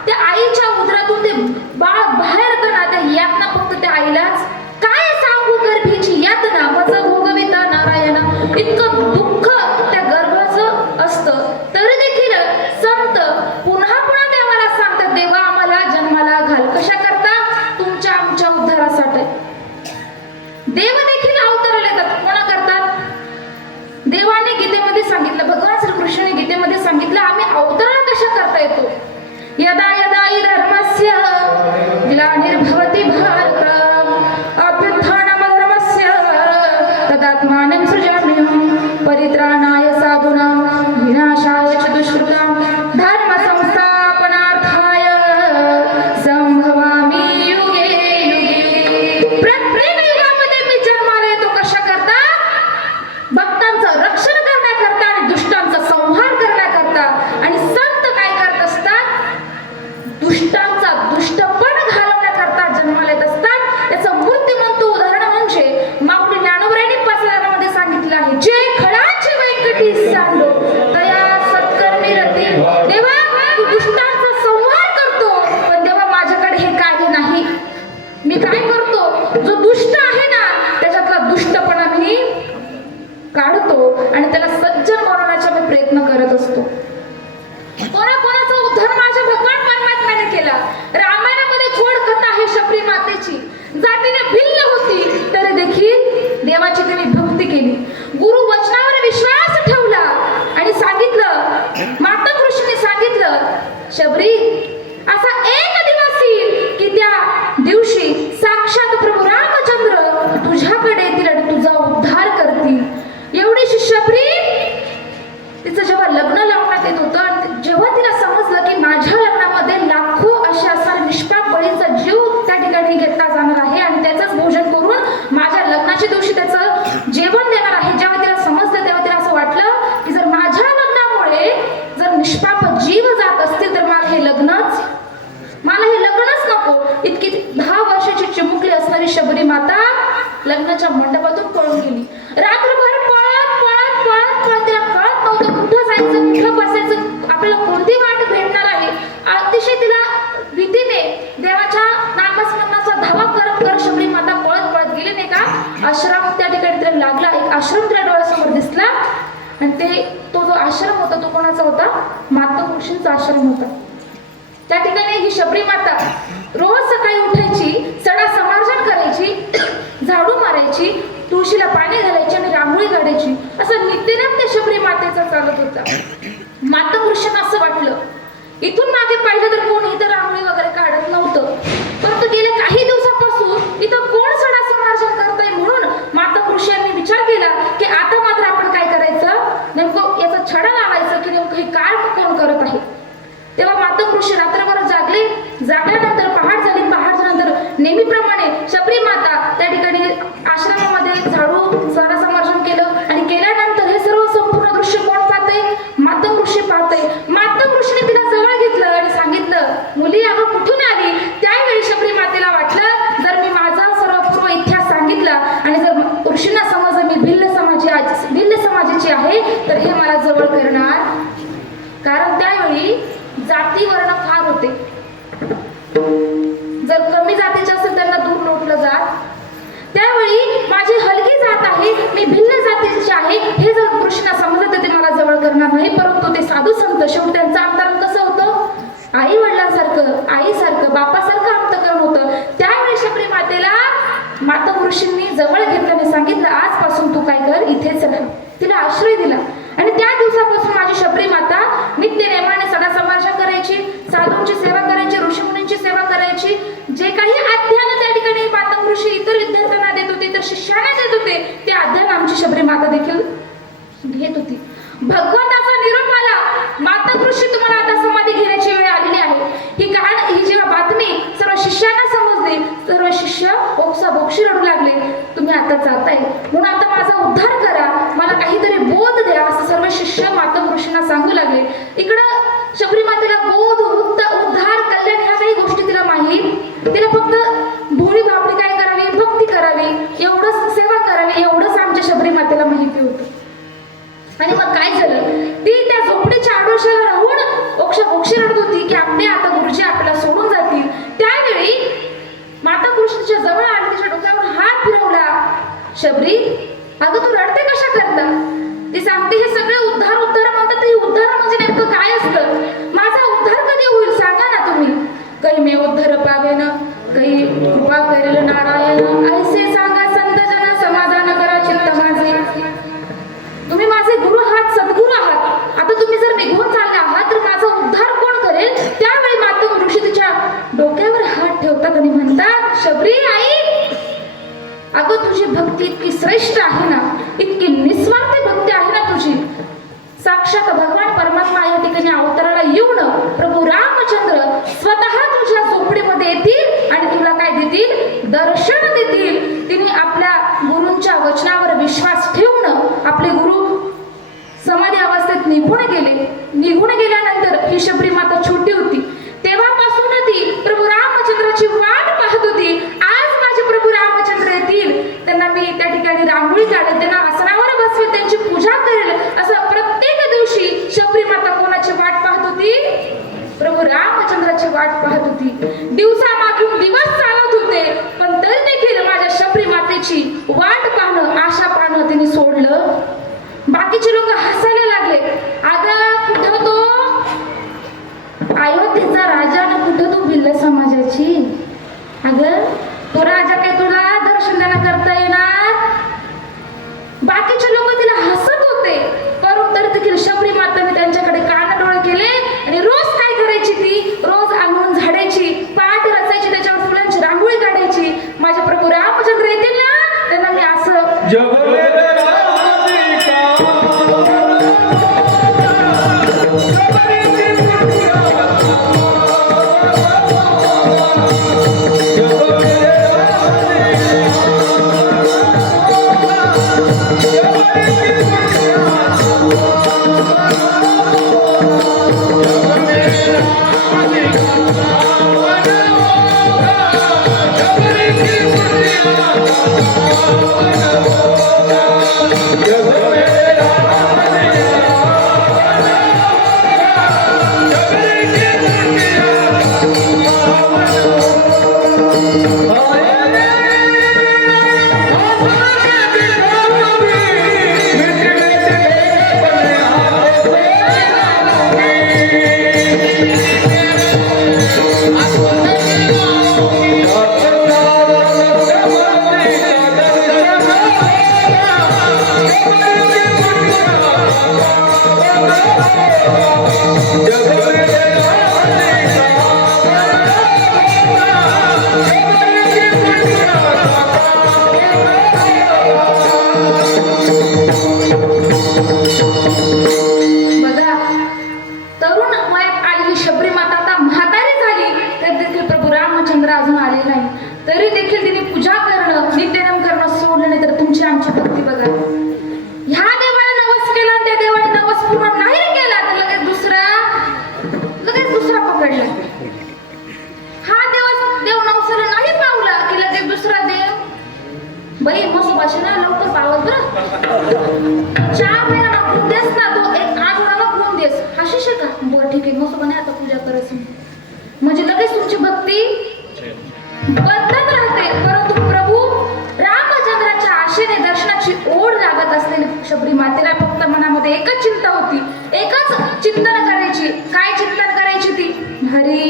त्या आईच्या उदरातून ते बाळ बाहेर येतं ना, त्या यातना फक्त त्या आईलाच काय सांगू, गर्भीची यातना मज भोगविता नारायण. इतकं दुःख त्या गर्भाचं असतं, तरी देखील संत पुन्हा पुन्हा देवाला सांगतात, देवा आम्हाला जन्माला घाल. कशा करता? तुमच्या आमच्या उद्धारासाठी. देव देखील अवताराला येतात. कोणा करतात? देवाने गीतेमध्ये सांगितलं, भगवान श्रीकृष्णाने गीतेमध्ये सांगितलं, आम्ही अवतार कशा करता येतो. यदा यदा हि धर्मस्य ग्लानिर्भवति भारत अभ्युत्थानमधर्मस्य तदात्मानं सृजाम्यहं परित्राणाय साधूनां विनाशाय च दुष्कृतां धर्म संस्थापनार्थाय संभवामि युगे युगे. प्रत्येक युगामध्ये मी जन्माला येतो. कशा करता? भक्तांचं रक्षण करण्याकरता आणि दुष्टांचा संहार करण्याकरता. आणि संत काय करत असतात? दुष्टांचा दुष्टपण घालवण्याकरता जन्माला येत असतात. याचं मूर्तिमंत उदाहरण म्हणजे माऊली ज्ञानोबरायांनी 5 मध्ये सांगितलं आहे, जे खळाचे वैकटी सांडो तया सत्कर्मी रती. देवा तू दुष्टांचा संहार करतो, पण देवा माझ्याकडे हे कार्य नाही. मी काय करतो? जो दुष्ट आहे ना, त्याच्यातला दुष्टपणा मी काढतो आणि त्याला सज्जन बनवण्याचा मी प्रयत्न करत असतो. कोणाकोणाचा उद्धार माझ्या भगवान परमात्म्याने केला. रामायणामध्ये गोड कथा आहे शबरी मातेची. जातीने भिन्न होती तरी देखील देवाची तिने भक्ती केली. गुरु वचनावर विश्वास ठेवला आणि सांगितलं, माता ऋषीने सांगितलं, शबरी असा एक दिवस येईल की त्या दिवशी साक्षात प्रभू रामचंद्र तुझ्याकडे येतील आणि तुझा उद्धार करतील. एवढीशी शबरी, तिचं जेव्हा लग्न लावण्यात येत होतं आणि जेव्हा तिला समजलं की माझ्या लग्नामध्ये लाखो असे असणारे निष्पाप बळींचा जीव त्या ठिकाणी घेतला जाणार आहे आणि त्याचंच भोजन करून माझ्या लग्नाच्या दिवशी त्याचं जेवण देणार आहे, जेव्हा तिला समजलं तेव्हा तिला असं वाटलं की जर माझ्या लग्नामुळे जर निष्पाप जीव जात असतील तर मला हे लग्नच नको. इतकी 10 वर्षाची चिमुकली असणारी शबरी माता लग्नाच्या मंडपातून पळून गेली. रात्रभर पळत पळत पळत पळत तिला कळत नव्हतं कुठं जायचं, कुठं बसायचं, आपल्याला कोणती वाट भेटणार आहे. अतिशय तिला भीतीने देवाच्या नामस्मरणाचा धावा करत करत शबरी माता पळत पळत गेली. नाही का, आश्रम त्या ठिकाणी तिला लागला. एक आश्रम तिला डोळ्यासमोर दिसला आणि तो जो आश्रम होता तो कोणाचा होता? माता ऋषींचा आश्रम होता. त्या ठिकाणी ही शबरी माता रोज सकाळी उठायची, सडा समार्जन करायची, झाडू मारायची, तुळशीला पाणी घालायची आणि रांगोळी काढायची. असं नित्यनेम त्या शबरी मातेचा चालत होता. माता ऋषींना असं वाटलं, इथून मागे पाहिलं तर कोण इथं रांगोळी वगैरे काढत नव्हतं, परंतु गेल्या काही दिवसापासून इथं कोण सडा समार्जन करताय. म्हणून माता ऋषींनी विचार केला की आता मात्र आपण काय करायचं, नेमकं याचा छडा लावायचं की नेमकं हे काय कोण करत आहे. तेव्हा माता ऋषी रात्रभर जागले. जागल्यानंतर पहाट झाली. पहाटनंतर नेहमीप्रमाणे शबरी माता त्या ठिकाणी आश्रमामध्ये झाडू सडा समार्जन केलं आणि केल्यानंतर हे सर्व संपूर्ण दृश्य कोण पाहतंय? माता ऋषी पाहतंय. माता ऋषीने तिला जवळ घेतलं आणि सांगितलं, मुली अगं कुठून आली? त्यावेळी शबरी मातेला वाटलं, जर मी माझा सर्व पूर्व इतिहास सांगितला आणि जर ऋषींना समजलं मी भिल्ल समाजाची आहे तर हे मला जवळ करणार. कारण त्यावेळी जाती वर्ण फार होते. जर कमी जातीचे असेल त्यांना दूर लोटलं जात. त्यावेळी माझी हलकी जात आहे, मी भिन्न जातीची आहे हे जर कृष्णा समजत तर ते मला जवळ करणार नाही. परंतु ते साधू संत शेवटी त्यांचं अंतरण कसं होतं? आई वडिलांसारखं, आईसारखं, बापासारखं अंतकरण होतं. त्यावेळी शबरी मातेला माता ऋषींनी जवळ घेतल्याने सांगितलं, आजपासून तू काय कर, इथेच राहा. तिला आश्रय दिला आणि त्या दिवसापासून माझी शबरी माता नित्य नेमाने सडा समार्जन करायची, साधूंची सेवा करायची, ऋषीमुनींची सेवा करायची. जे काही अध्ययन त्या ठिकाणी माता ऋषी इतर विद्यार्थ्यांना देत होते, तर शिष्यांना देत होते, ते अध्ययन आमची शबरी माता देखील घेत होती. भगवंताचा निरोप आला, माता ऋषी तुम्हाला आता समाधी घेण्याची वेळ आलेली आहे. ही जेव्हा बातमी सर्व शिष्यांना समजली, सर्व शिष्य बोक्षी रडू लागले, तुम्ही आता जाताय म्हणून आता माझा उद्धार करा, मला काहीतरी बोध द्या, असं सर्व शिष्य माता ऋषींना सांगू लागले. इकडं शबरी मातेला बोध, उद्धार, कल्याण ह्या काही गोष्टी तिला माहीत. तिला फक्त भोळी भाबडी काय करावी, भक्ती करावी, एवढंच सेवा करावी, एवढंच आमच्या शबरी मातेला माहिती होतं. आणि मग काय झालं, ती त्या झोपडीच्या आडोशाला राहून कशी रडत होती की आपले आता गुरुजी आपल्याला सोडून जातील. त्यावेळी माता कृष्णाच्या जवळ आली, तिच्या डोक्यावर हात फिरवला. शबरी, अगं तू रडते कशा करता? ती सांगते हे सगळे उद्धार उद्धार म्हणतात, हे उद्धार म्हणजे नेमकं काय असतं? माझा उद्धार कधी होईल सांगा ना तुम्ही. काही मे उद्धार पावेन, काही कृपा करेल नारायण, ऐसे सांगा संत जन समाधान करा चित्त माझे. तुम्ही माझे गुरु आहात, सद्गुरू आहात. आता तुम्ही जर निघून चालले आहात तर माझा उद्धार कोण करेल? त्यावेळी माता ऋषी तिच्या डोक्यावर हात ठेवतात आणि म्हणतात, शबरी आई, अगं तुझी भक्ती इतकी श्रेष्ठ आहे ना, इतकी निस्वार्थी भक्ती आहे ना तुझी. साक्षात भगवान परमात्मा या ठिकाणी अवताराला येऊन प्रभू रामचंद्र स्वतः तुझ्या झोपडीमध्ये येतील आणि तुला काय देतील? दर्शन देतील. तिने आपल्या गुरूंच्या वचनावर विश्वास ठेवून आपले गुरु समाधी अवस्थेत निघून गेले. निघून गेल्यानंतर ही शबरी माता छोटी होती. तेव्हापासून ती प्रभू रामचंद्राची वाट पाहत होती. आज माझे प्रभू रामचंद्र येतील, त्यांना मी त्या ठिकाणी रांगोळी काढेल, त्यांना आसनावर बसवेल, त्यांची पूजा करेल. असं प्रत्येक दिवशी शबरी माता कोणाची वाट पाहत होती? प्रभू रामचंद्राची वाट पाहत होती. दिवसामागून दिवस चालत होते, पण तरी देखील माझ्या शबरी मातेची वाट पाहणं, आशा पाहणं तिने सोडलं. बाकीचे लोक हसायला लागले. अगं कुठं तो अयोध्येचा राजा ना, कुठं तू भिल्ल समाजाची? अगं तो राजा काय तुला दर्शन द्यायला करता येणार? बाकीचे लोक तिला हसत होते, परंतु तरी देखील शबरी माताने त्यांच्याकडे कानाडोळे केले आणि रोज काय करायची? ती रोज अंगण झाडायची, पाट रचायची, त्याच्यावर फुलांची रांगोळी काढायची. माझे प्रभू रामचंद्र येतील ना, त्यांना मी असं म्हणजे लगेच तुमची भक्ती बदलत राहते. परंतु प्रभू रामचंद्राच्या आशेने दर्शनाची ओढ लागत असलेली शबरी मातेला फक्त मनामध्ये एकच चिंता होती, एकच चिंतन करायची. काय चिंतन करायची ती? हरी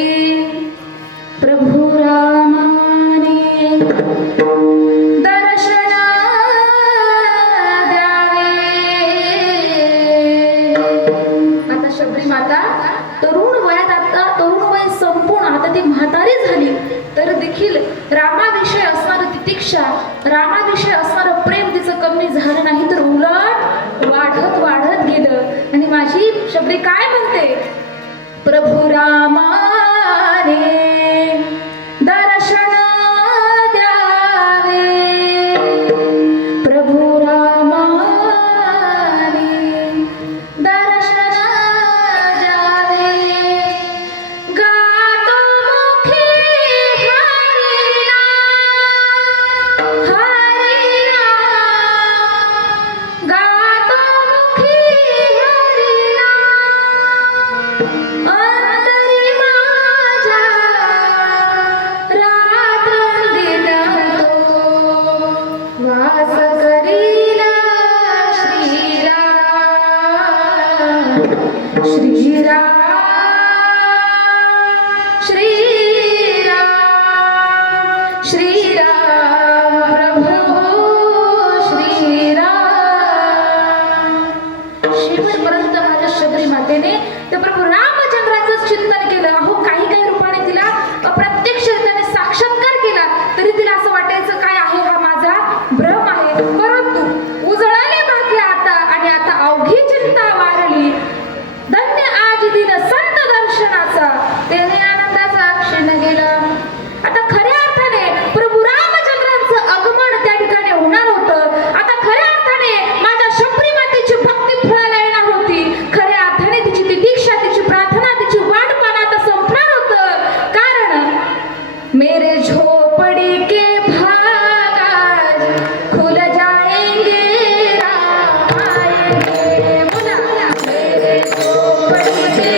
प्रभू रामाने दर्शन द्यावे. आता शबरी माता तरुण वयात, आता तरुण वय संपूर्ण आता ती म्हातारी झाली, तर देखील रामाविषयी असणारं तितिक्षा, रामाविषयी असणारं प्रेम तिचं कमी झालं नाही, तर उलट वाढत वाढत गेलं. आणि माझी शबरी काय म्हणते? प्रभू रामाने दर्शन द्यावे, प्रभू रामाने दर्शन द्यावे. गातो मुखी हरिनाम, हरिनाम, गातो मुखी हरिनाम, अंतरी श्रीराम श्रीराम श्रीराम प्रभू श्रीराम. शेवटपर्यंत माझ्या शबरी मातेने त्या प्रभू रामचंद्राचं चिंतन केलं. अहो काही काही रूपाने तिला अप्रत्यक्ष त्याने साक्षात्कार केला तरी तिला असं वाटायचं काय आहे हा माझा भ्रम आहे. परंतु उजळाले भाग्य आता आणि आता अवघी चिंता वारली. धन्य आज दिन संत दर्शनाचा त्याने आनंदाचा क्षण गेला. आता खऱ्या अर्थाने प्रभू रामचंद्रांचं आगमन त्या ठिकाणी होणार होतं. आता खऱ्या अर्थाने माझ्या शबरी मातेची भक्ती फळायला येणार होती. खऱ्या अर्थाने तिची तितिक्षा तिची प्रार्थना तिची वाट पाहणं आता संपणार होतं. कारण मेरे झोपडी के भाग आज खुल जाएंगे राम आएंगे. बोला मेरे झोपडी के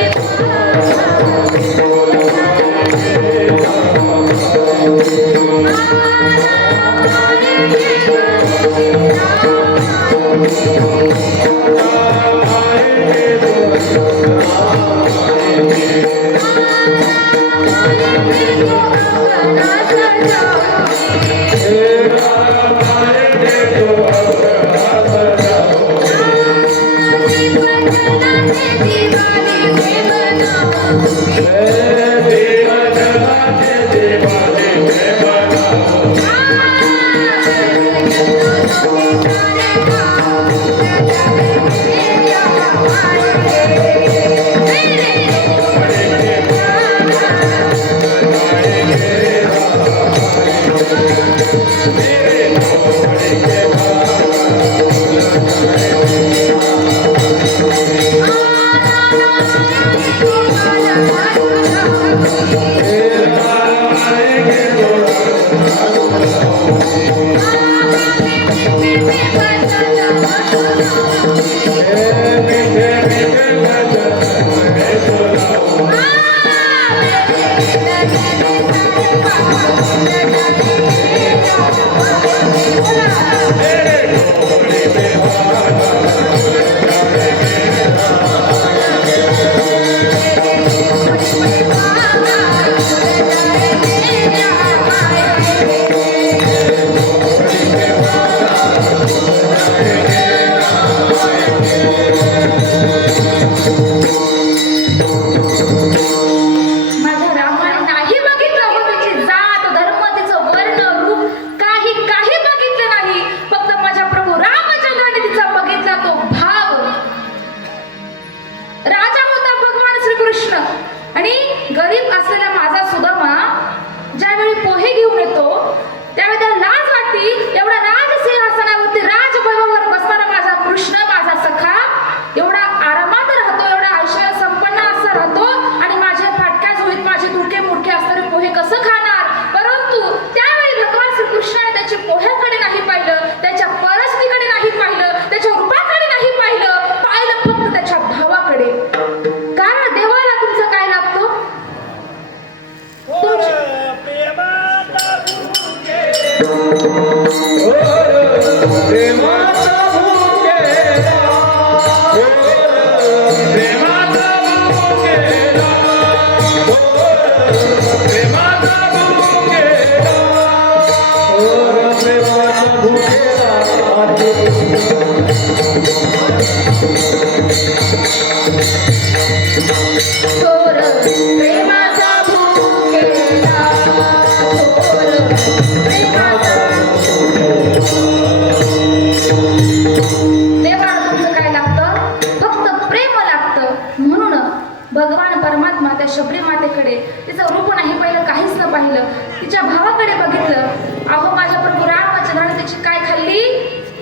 भगवान परमात्मा त्या शबरी मातेकडे तिचं रूप नाही पाहिलं, काहीच न पाहिलं, तिच्या भावाकडे बघितलं. अहो माझ्या प्रभू रामचंद्राने तिची काय खाल्ली?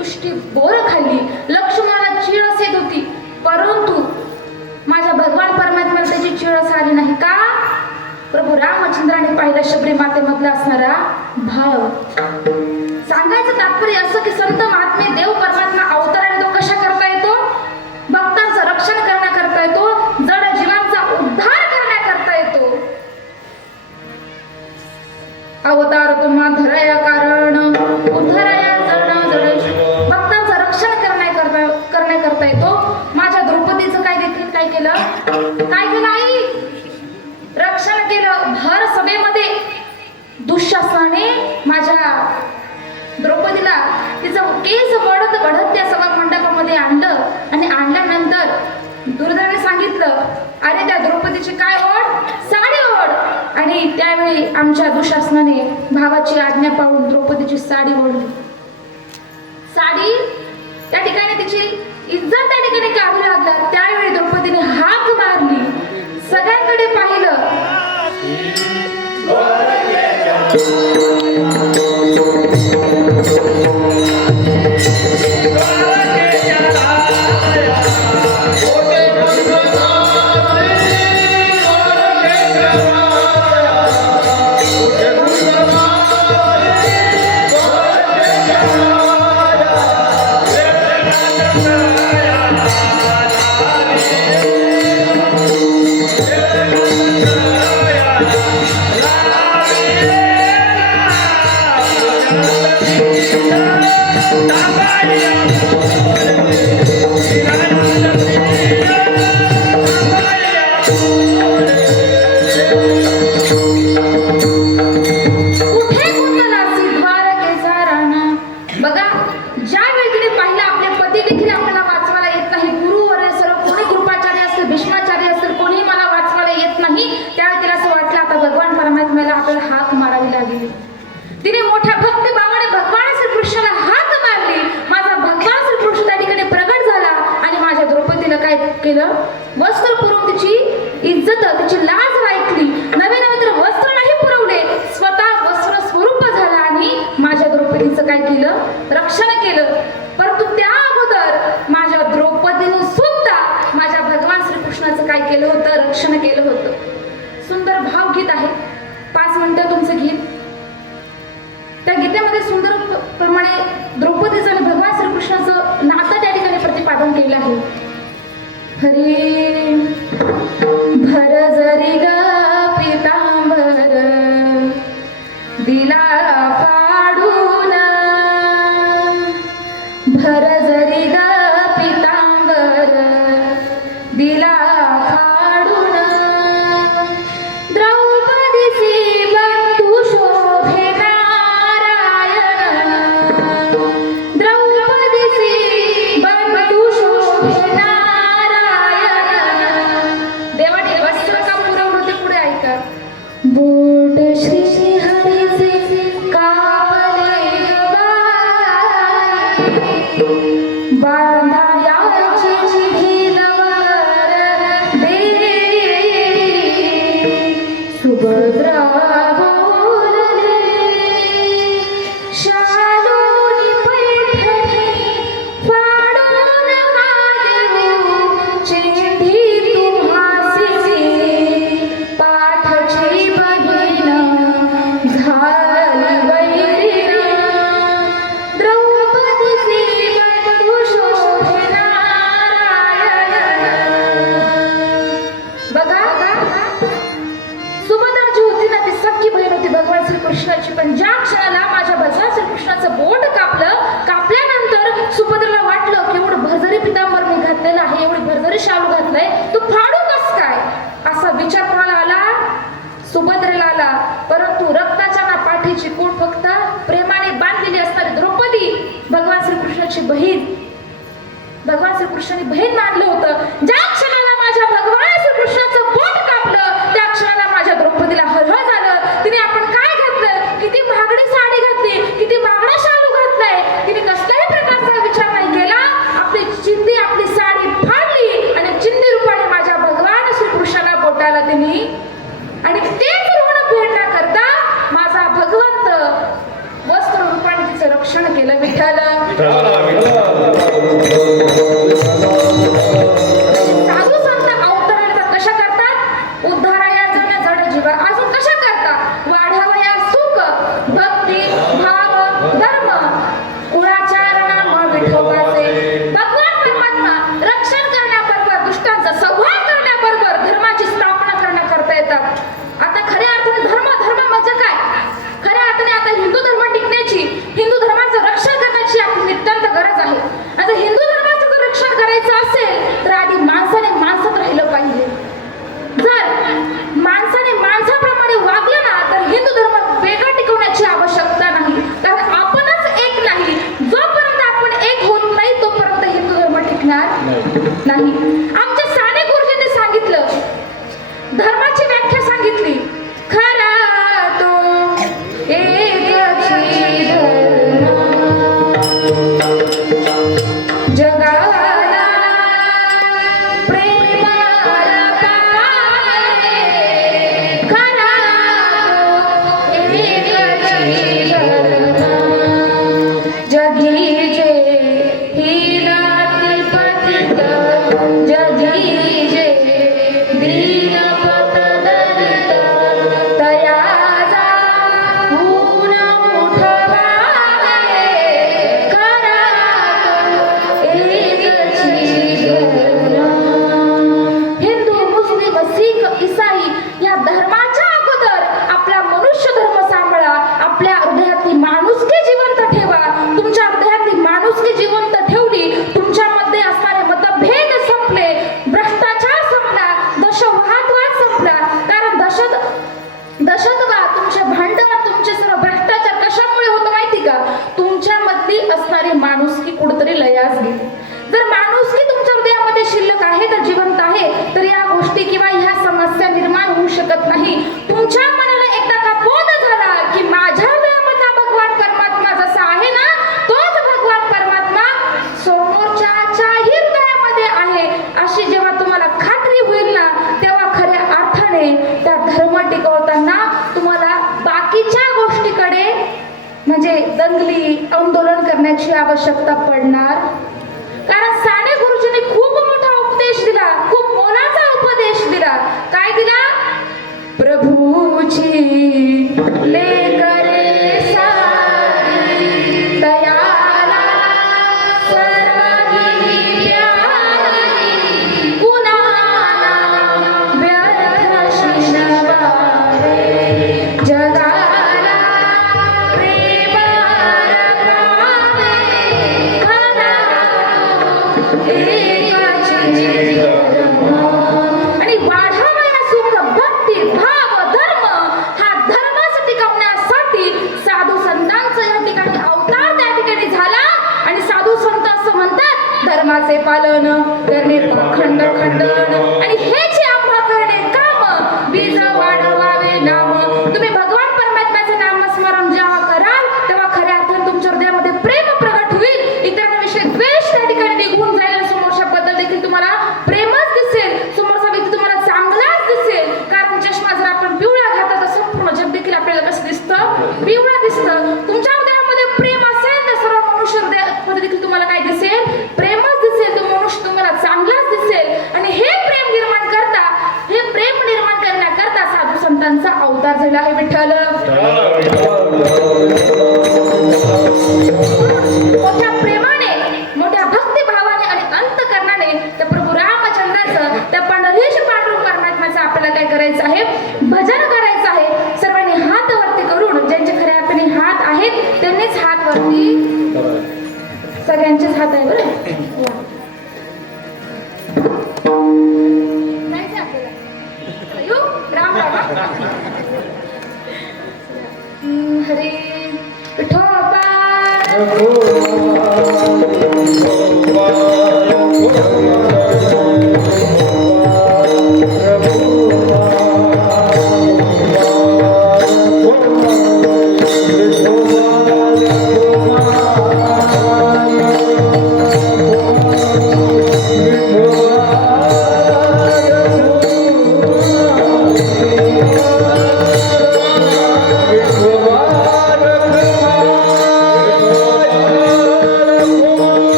उष्टी बोर खाल्ली. लक्ष्मणाला चिळस येत होती, परंतु माझ्या भगवान परमात्म्याला त्याची चिळस आली नाही. का? प्रभू रामचंद्राने पाहिलं शबरी मातेमधला असणारा भाव. सांगायचं तात्पर्य असं की संत महात्मे देव परमात्मा अवताराने तो कशा करता येतो? भक्तांचं रक्षण करण्याकरता येतो, जड जीवांचा उद्धार करण्याकरता येतो. अवतार तुम्हा धराया कारण उद्धाराया जड भक्तांचं रक्षण करण्याकरता येतो. माझ्या द्रौपदीचं काय केलं? दुःशासनाने माझ्या द्रौपदीला तिचं केस वडत वडत त्या सभा मंडपामध्ये आणलं आणि आणल्यानंतर दुर्योधनाने सांगितलं, अरे त्या द्रौपदीची काय ओढ, साडी ओढ. आणि त्यावेळी आमच्या दुःशासनाने भावाची आज्ञा पाळून द्रौपदीची साडी ओढली. साडी त्या ठिकाणी तिची इज्जत त्या ठिकाणी काढू लागला. त्यावेळी द्रौपदीने हाक मारली, सगळ्यांकडे पाहिलं. तिने मोठ्या भक्तिभावाने भगवान श्रीकृष्णाला हाक मारली. माझा भगवान श्रीकृष्ण त्या ठिकाणी प्रगट झाला आणि माझ्या द्रौपदीला काय केलं, वस्त्र पुरवून तिची इज्जत, तिची लाज राखली. नवे नवे तर वस्त्र नाही पुरवले, स्वतः वस्त्र स्वरूप झाला आणि माझ्या द्रौपदीचं काय केलं, रक्षण केलं. परंतु त्या अगोदर माझ्या द्रौपदीने सुद्धा माझ्या भगवान श्रीकृष्णाचं काय केलं होतं, रक्षण केलं होतं. सुंदर भावगीत आहे, 5 मिनिटं तुमचं गीत. त्या गीतेमध्ये सुंदर प्रमाणे द्रौपदीचं आणि भगवान श्रीकृष्णाचं नातं त्या ठिकाणी प्रतिपादन केलं आहे. हरी भर जरी ग पितांबर दिला फाडून, भर जरी ग पितांबर दिला फाडून, द्रौपदीसी बंधू शोभे नारायण, द्रौपदीसी बंधू शोभे नारायण. देवाने वस्त्र का पुरवलं ते पुढे ऐका. बोट श्री हरीचे कापले बांधायाची ढीलवर दे, सुभद्रा बोलले शालूनी पैठणी फाडून काढू, चिंधी तुम्हासी पाठची बहीण झाली वैरीण, द्रौपदीसी बंधू शोभे नारायण. बघा, सुभद्राची होती ना ती सख्खी बहीण होती भगवान श्रीकृष्णाची. पण ज्या क्षणाला माझ्या भगवान श्रीकृष्णाचं बोट कापलं, कापल्यानंतर सुभद्रेला वाटलं की एवढं भरजरी पितांबर मी घातलेलं आहे, एवढी भरजरी शालू घातलंय, तू फाडू कस काय, असा विचार कोणाला आला, सुभद्रेला आला. परंतु रक्ताच्या ना पाठीची कोण, फक्त प्रेमाने बांधलेली असणारी द्रौपदी भगवान श्रीकृष्णाची बहीण, भगवान श्रीकृष्णाने बहीण मानलं होतं. ज्या क्षणाला माझ्या भगवान श्रीकृष्णाचं बोट कापलं, त्या क्षणाला माझ्या द्रौपदीला हळहळ झालं. तिने आपण काय घातलं, किती महागडी साडी घातली, किती महागडा शालू घातलाय, तिने कसल्याही प्रकारचा विचार नाही केला. आपली चिंदी, आपली साडी फाडली आणि चिंदी रूपाने माझ्या भगवान श्रीकृष्णाला बोटाला तिने, आणि तेच ऋण फेडण्याकरता माझा भगवंत वस्त्र रूपाने तिचं रक्षण केलं. विठ्ठल साधू संत अवतरणाचा कशा करतात, उद्धाराया जण जड जीवा, अजून कशा करतात, वाढावया सुख भक्ती भाव धर्म कुळाचारणा मग विठोबाचे. भगवान परमात्मा रक्षण करण्याबरोबर दुष्टांचा संहार करण्याबरोबर धर्माची स्थापना करण्याकरता येतात. आता खऱ्या अर्थाने धर्म म्हणजे काय, खऱ्या अर्थाने आता हिंदू धर्म टिकण्याची, हिंदू धर्माचं रक्षण करण्याची आपली नितांत गरज आहे. आता हिंदू धर्माचं जर रक्षण करायचं असेल तर आधी माणसाने माणसात राहिलं पाहिजे. जर माणसाने माणसाप्रमाणे वागलं ना तर हिंदू धर्म वेगळा टिकवण्याची असणार नाही. आमच्या साने गुरुजींनी सांगितलं, धर्माची व्याख्या सांगितली, खरा तो एकची धर्म, जगाला प्रेमाला पाहे, खरा तो एकची धर्म, जगी जे हिलातील पतित, जगी जे दीन पतदलित, तयाचा ऊन उठवावे, खरा तो एकची धर्म. हिंदू, मुस्लिम, शीख, ईसाई या धर्माच्या अगोदर आपला मनुष्य धर्म सांभाळा. आपल्या हृदयातली माणुसकी जिवंत ठेवा. तुमच्या हृदयातली माणुसकी जिवंत ठेवली, तुमच्यामध्ये असणारे मतभेद संपले, भ्रष्टाचार संपला, दहशतवाद संपला. कारण दहशतवाद, तुमचे भांडण, तुमचे सर्व भ्रष्टाचार कशामुळे होतं माहिती का? तुमच्यामधली असणारी माणुसकी कुठेतरी लयास गेली. जर माणुसकी तुमच्या हृदयामध्ये शिल्लक आहे, तर जिवंत आहे, तर या गोष्टी किंवा ह्या समस्या निर्माण होऊ शकत नाही. तुमच्या मनाला एकदा का बोध झाला की माझ्या हृदयामधला भगवान परमात्मा जसा आहे ना, तोच भगवान परमात्मा समोरच्याच्याही हृदयामध्ये आहे, अशी जेव्हा तुम्हाला खात्री होईल ना, तेव्हा खऱ्या अर्थाने त्या धर्म टिकवताना तुम्हाला बाकीच्या गोष्टीकडे म्हणजे दंगली, आंदोलन करण्याची आवश्यकता पडणार. कारण साने गुरुजींनी खूप मोठा उपदेश दिला, खूप मोलाचा उपदेश दिला. काय दिला? प्रभूची लेकरे सारी, दयाला सर्वांगी प्यारी, कुणाला व्यर्थ शिणवारे, जगाला प्रेमाला गावे, खरा एकाची धर्म. आणि वाढावा या सुख, भक्ती, भाव, धर्म, हा धर्मच टिकवण्यासाठी साधू संतांचा या ठिकाणी अवतार त्या ठिकाणी झाला. आणि साधू संत असं म्हणतात, धर्माचे पालन करणे पाखंड खंडन, आणि हेच आम्हा करणे काम, बीज वाढवावे नाम. तुम्ही भगवान परमात्म्याचे नामस्मरण जेव्हा कराल, तेव्हा खऱ्या अर्थाने तुमच्या हृदयामध्ये प्रेम प्रगट होईल. इतरांविषयी द्वेष त्या ठिकाणी निघून जाईल. समोरच्या बद्दल देखील तुम्हाला प्रेमच दिसेल, समोरचा व्यक्ती तुम्हाला चांगलाच दिसेल. कारण चष्मा जर आपण पिवळा घातला तर संपूर्ण जग देखील आपल्याला कसं दिसतं? पिवळा दिसतं. तुमच्या हृदयामध्ये प्रेम असेल तर सर्व मनुष्य हृदयामध्ये देखील तुम्हाला काय दिसेल? प्रेमच दिसेल. तो मनुष्य तुम्हाला चांगलाच दिसेल. आणि हे प्रेम निर्माण करण्याकरता साधू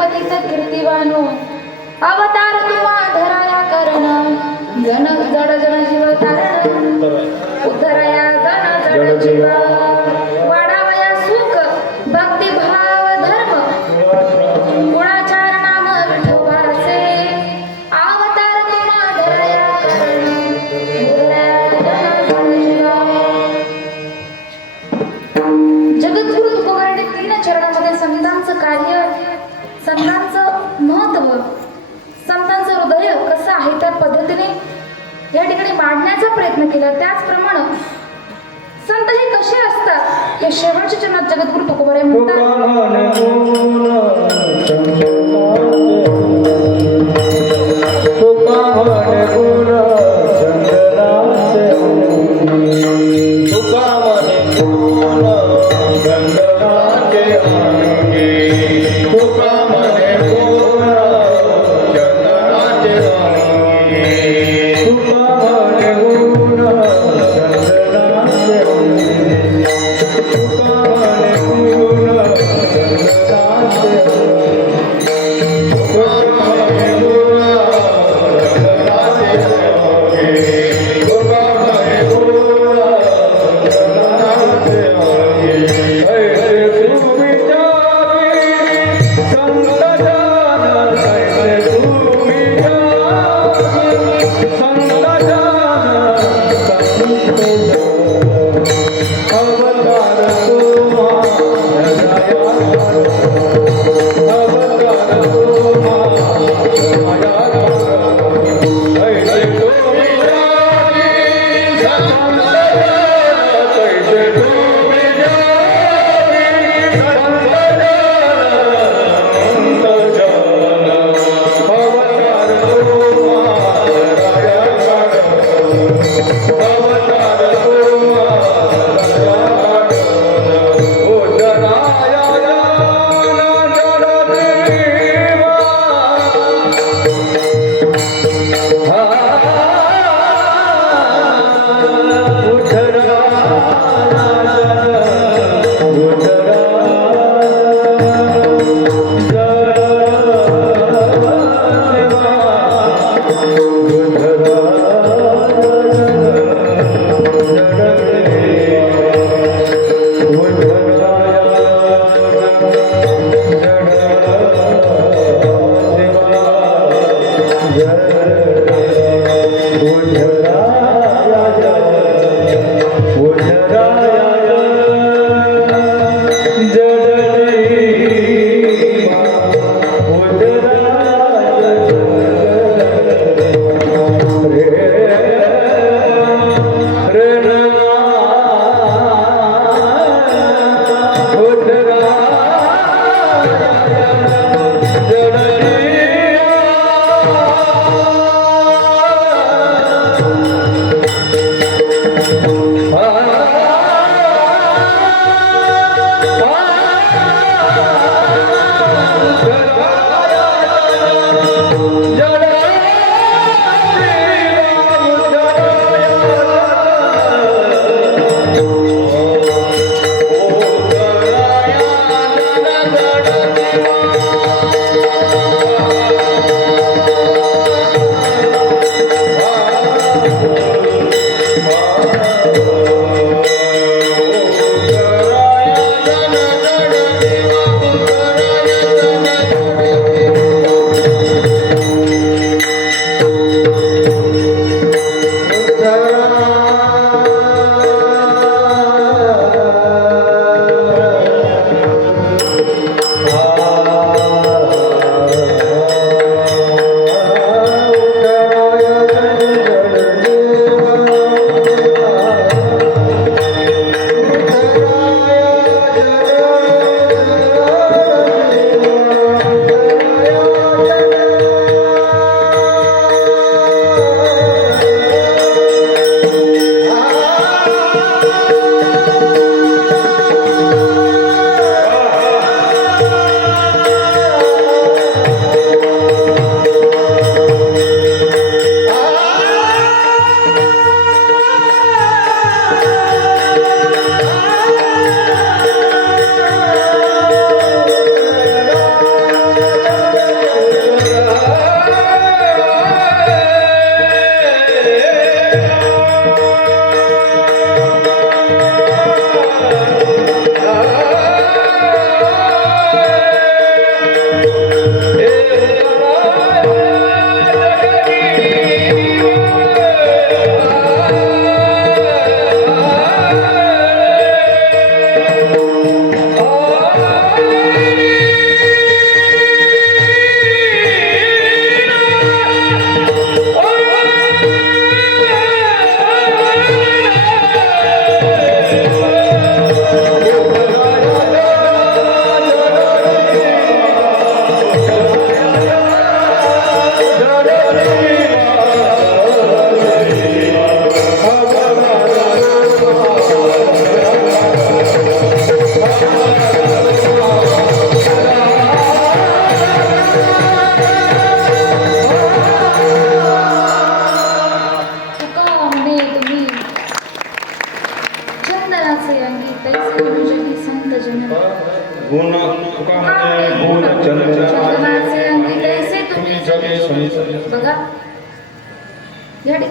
पतित कीर्तिवानो अवतार तुम्हा धराया करण जन जड जन जीव तारण उद्धराया जन जड जीव वाढावया सुख भक्ती भाव धर्म गुणाचार नाम विठोबाचे अवतार तुम्हा धराया करण उद्धराया जन जड जीव जगद्गुरु तुकोबाराने 3 चरणामध्ये संतांचं कार्य संतांचं महत्व संतांचं हृदय कसं आहे त्या पद्धतीने या ठिकाणी मांडण्याचा प्रयत्न केला. त्याचप्रमाणे संत हे कसे असतात हे शेवटच्या चरणात जगद्गुरु तुकोबाराय अवतार तुम्हा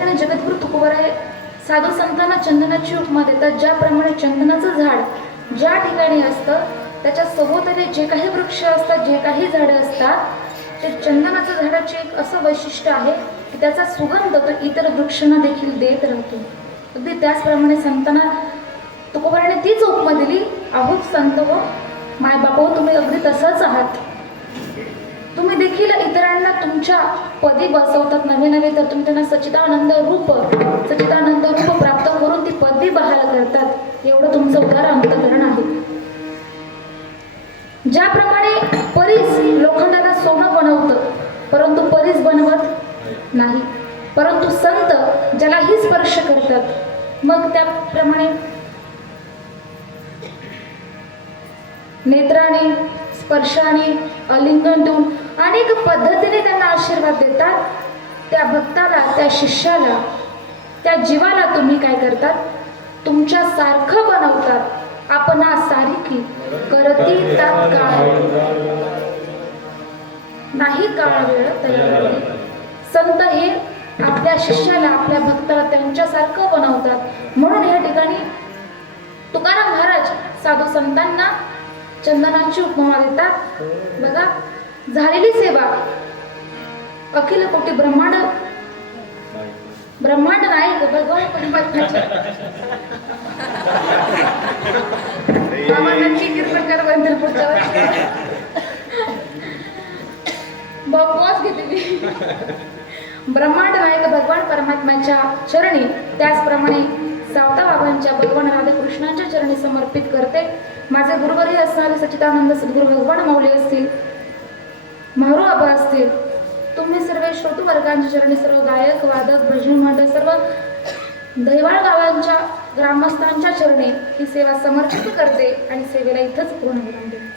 ठिकाणी जगद्गुरु तुकोबराय साधू संतांना चंदनाची उपमा देतात. ज्याप्रमाणे चंदनाचं झाड ज्या ठिकाणी असतं त्याच्या सभोवताली जे काही वृक्ष असतात, जे काही झाडं असतात, ते चंदनाचं झाडाचे एक असं वैशिष्ट्य आहे की त्याचा सुगंध तो इतर वृक्षांना देखील देत राहतो. अगदी त्याचप्रमाणे संतांना तुकोबराने तीच उपमा दिली. आहोत संत व मायबाप, तुम्ही अगदी तसंच आहात. तुम्ही देखील इतरांना तुमच्या पदी बसवतात नवे नवे, तर तुम्ही त्यांना सच्चिदानंद रूप प्राप्त करून ती पदवी बहाल करतात. एवढं तुमचं उदार अंतकरण आहे. ज्याप्रमाणे परीस लोखंडाला सोनं बनवतं परंतु परीस बनवत नाही, परंतु संत ज्यालाही स्पर्श करतात, मग त्याप्रमाणे नेत्राने, स्पर्शाने, आलिंगन देऊन अनेक पद्धतीने त्यांना आशीर्वाद देतात. त्या भक्ताला, त्या शिष्याला, त्या जीवाला तुम्ही काय करतात? तुमच्या सारखं बनवतात. आपणा सारिकी करती तात्काळ नाही काळ वेळ तयार होते. संत हे आपल्या शिष्याला, आपल्या भक्ताला त्यांच्यासारखं बनवतात. म्हणून या ठिकाणी तुकाराम महाराज साधू संतांना चंदनाची उपमा देतात. बघा, झालेली सेवा अखिल कोटी ब्रह्मांड नायक भगवान परमात्म्याच्या बाबा नक्की कृपा कर बंदर पुढच्या वर्षी बकवास घेते मी. ब्रह्मांड नायक भगवान परमात्म्याच्या चरणी, त्याचप्रमाणे सावता बाबांच्या भगवान राधाकृष्णांच्या चरणी समर्पित करते. माझे गुरुवर्य असणारे सच्चिदानंद सद्गुरू भगवान माऊली असतील, म्हारू आबा असतील, तुम्ही सर्व श्रोतू वर्गांच्या चरणी, सर्व गायक, वादक, भजन मंडळ, सर्व दैवाळ गावांच्या ग्रामस्थांच्या चरणी ही सेवा समर्पित करते आणि सेवेला इथंच पूर्ण विराम देते.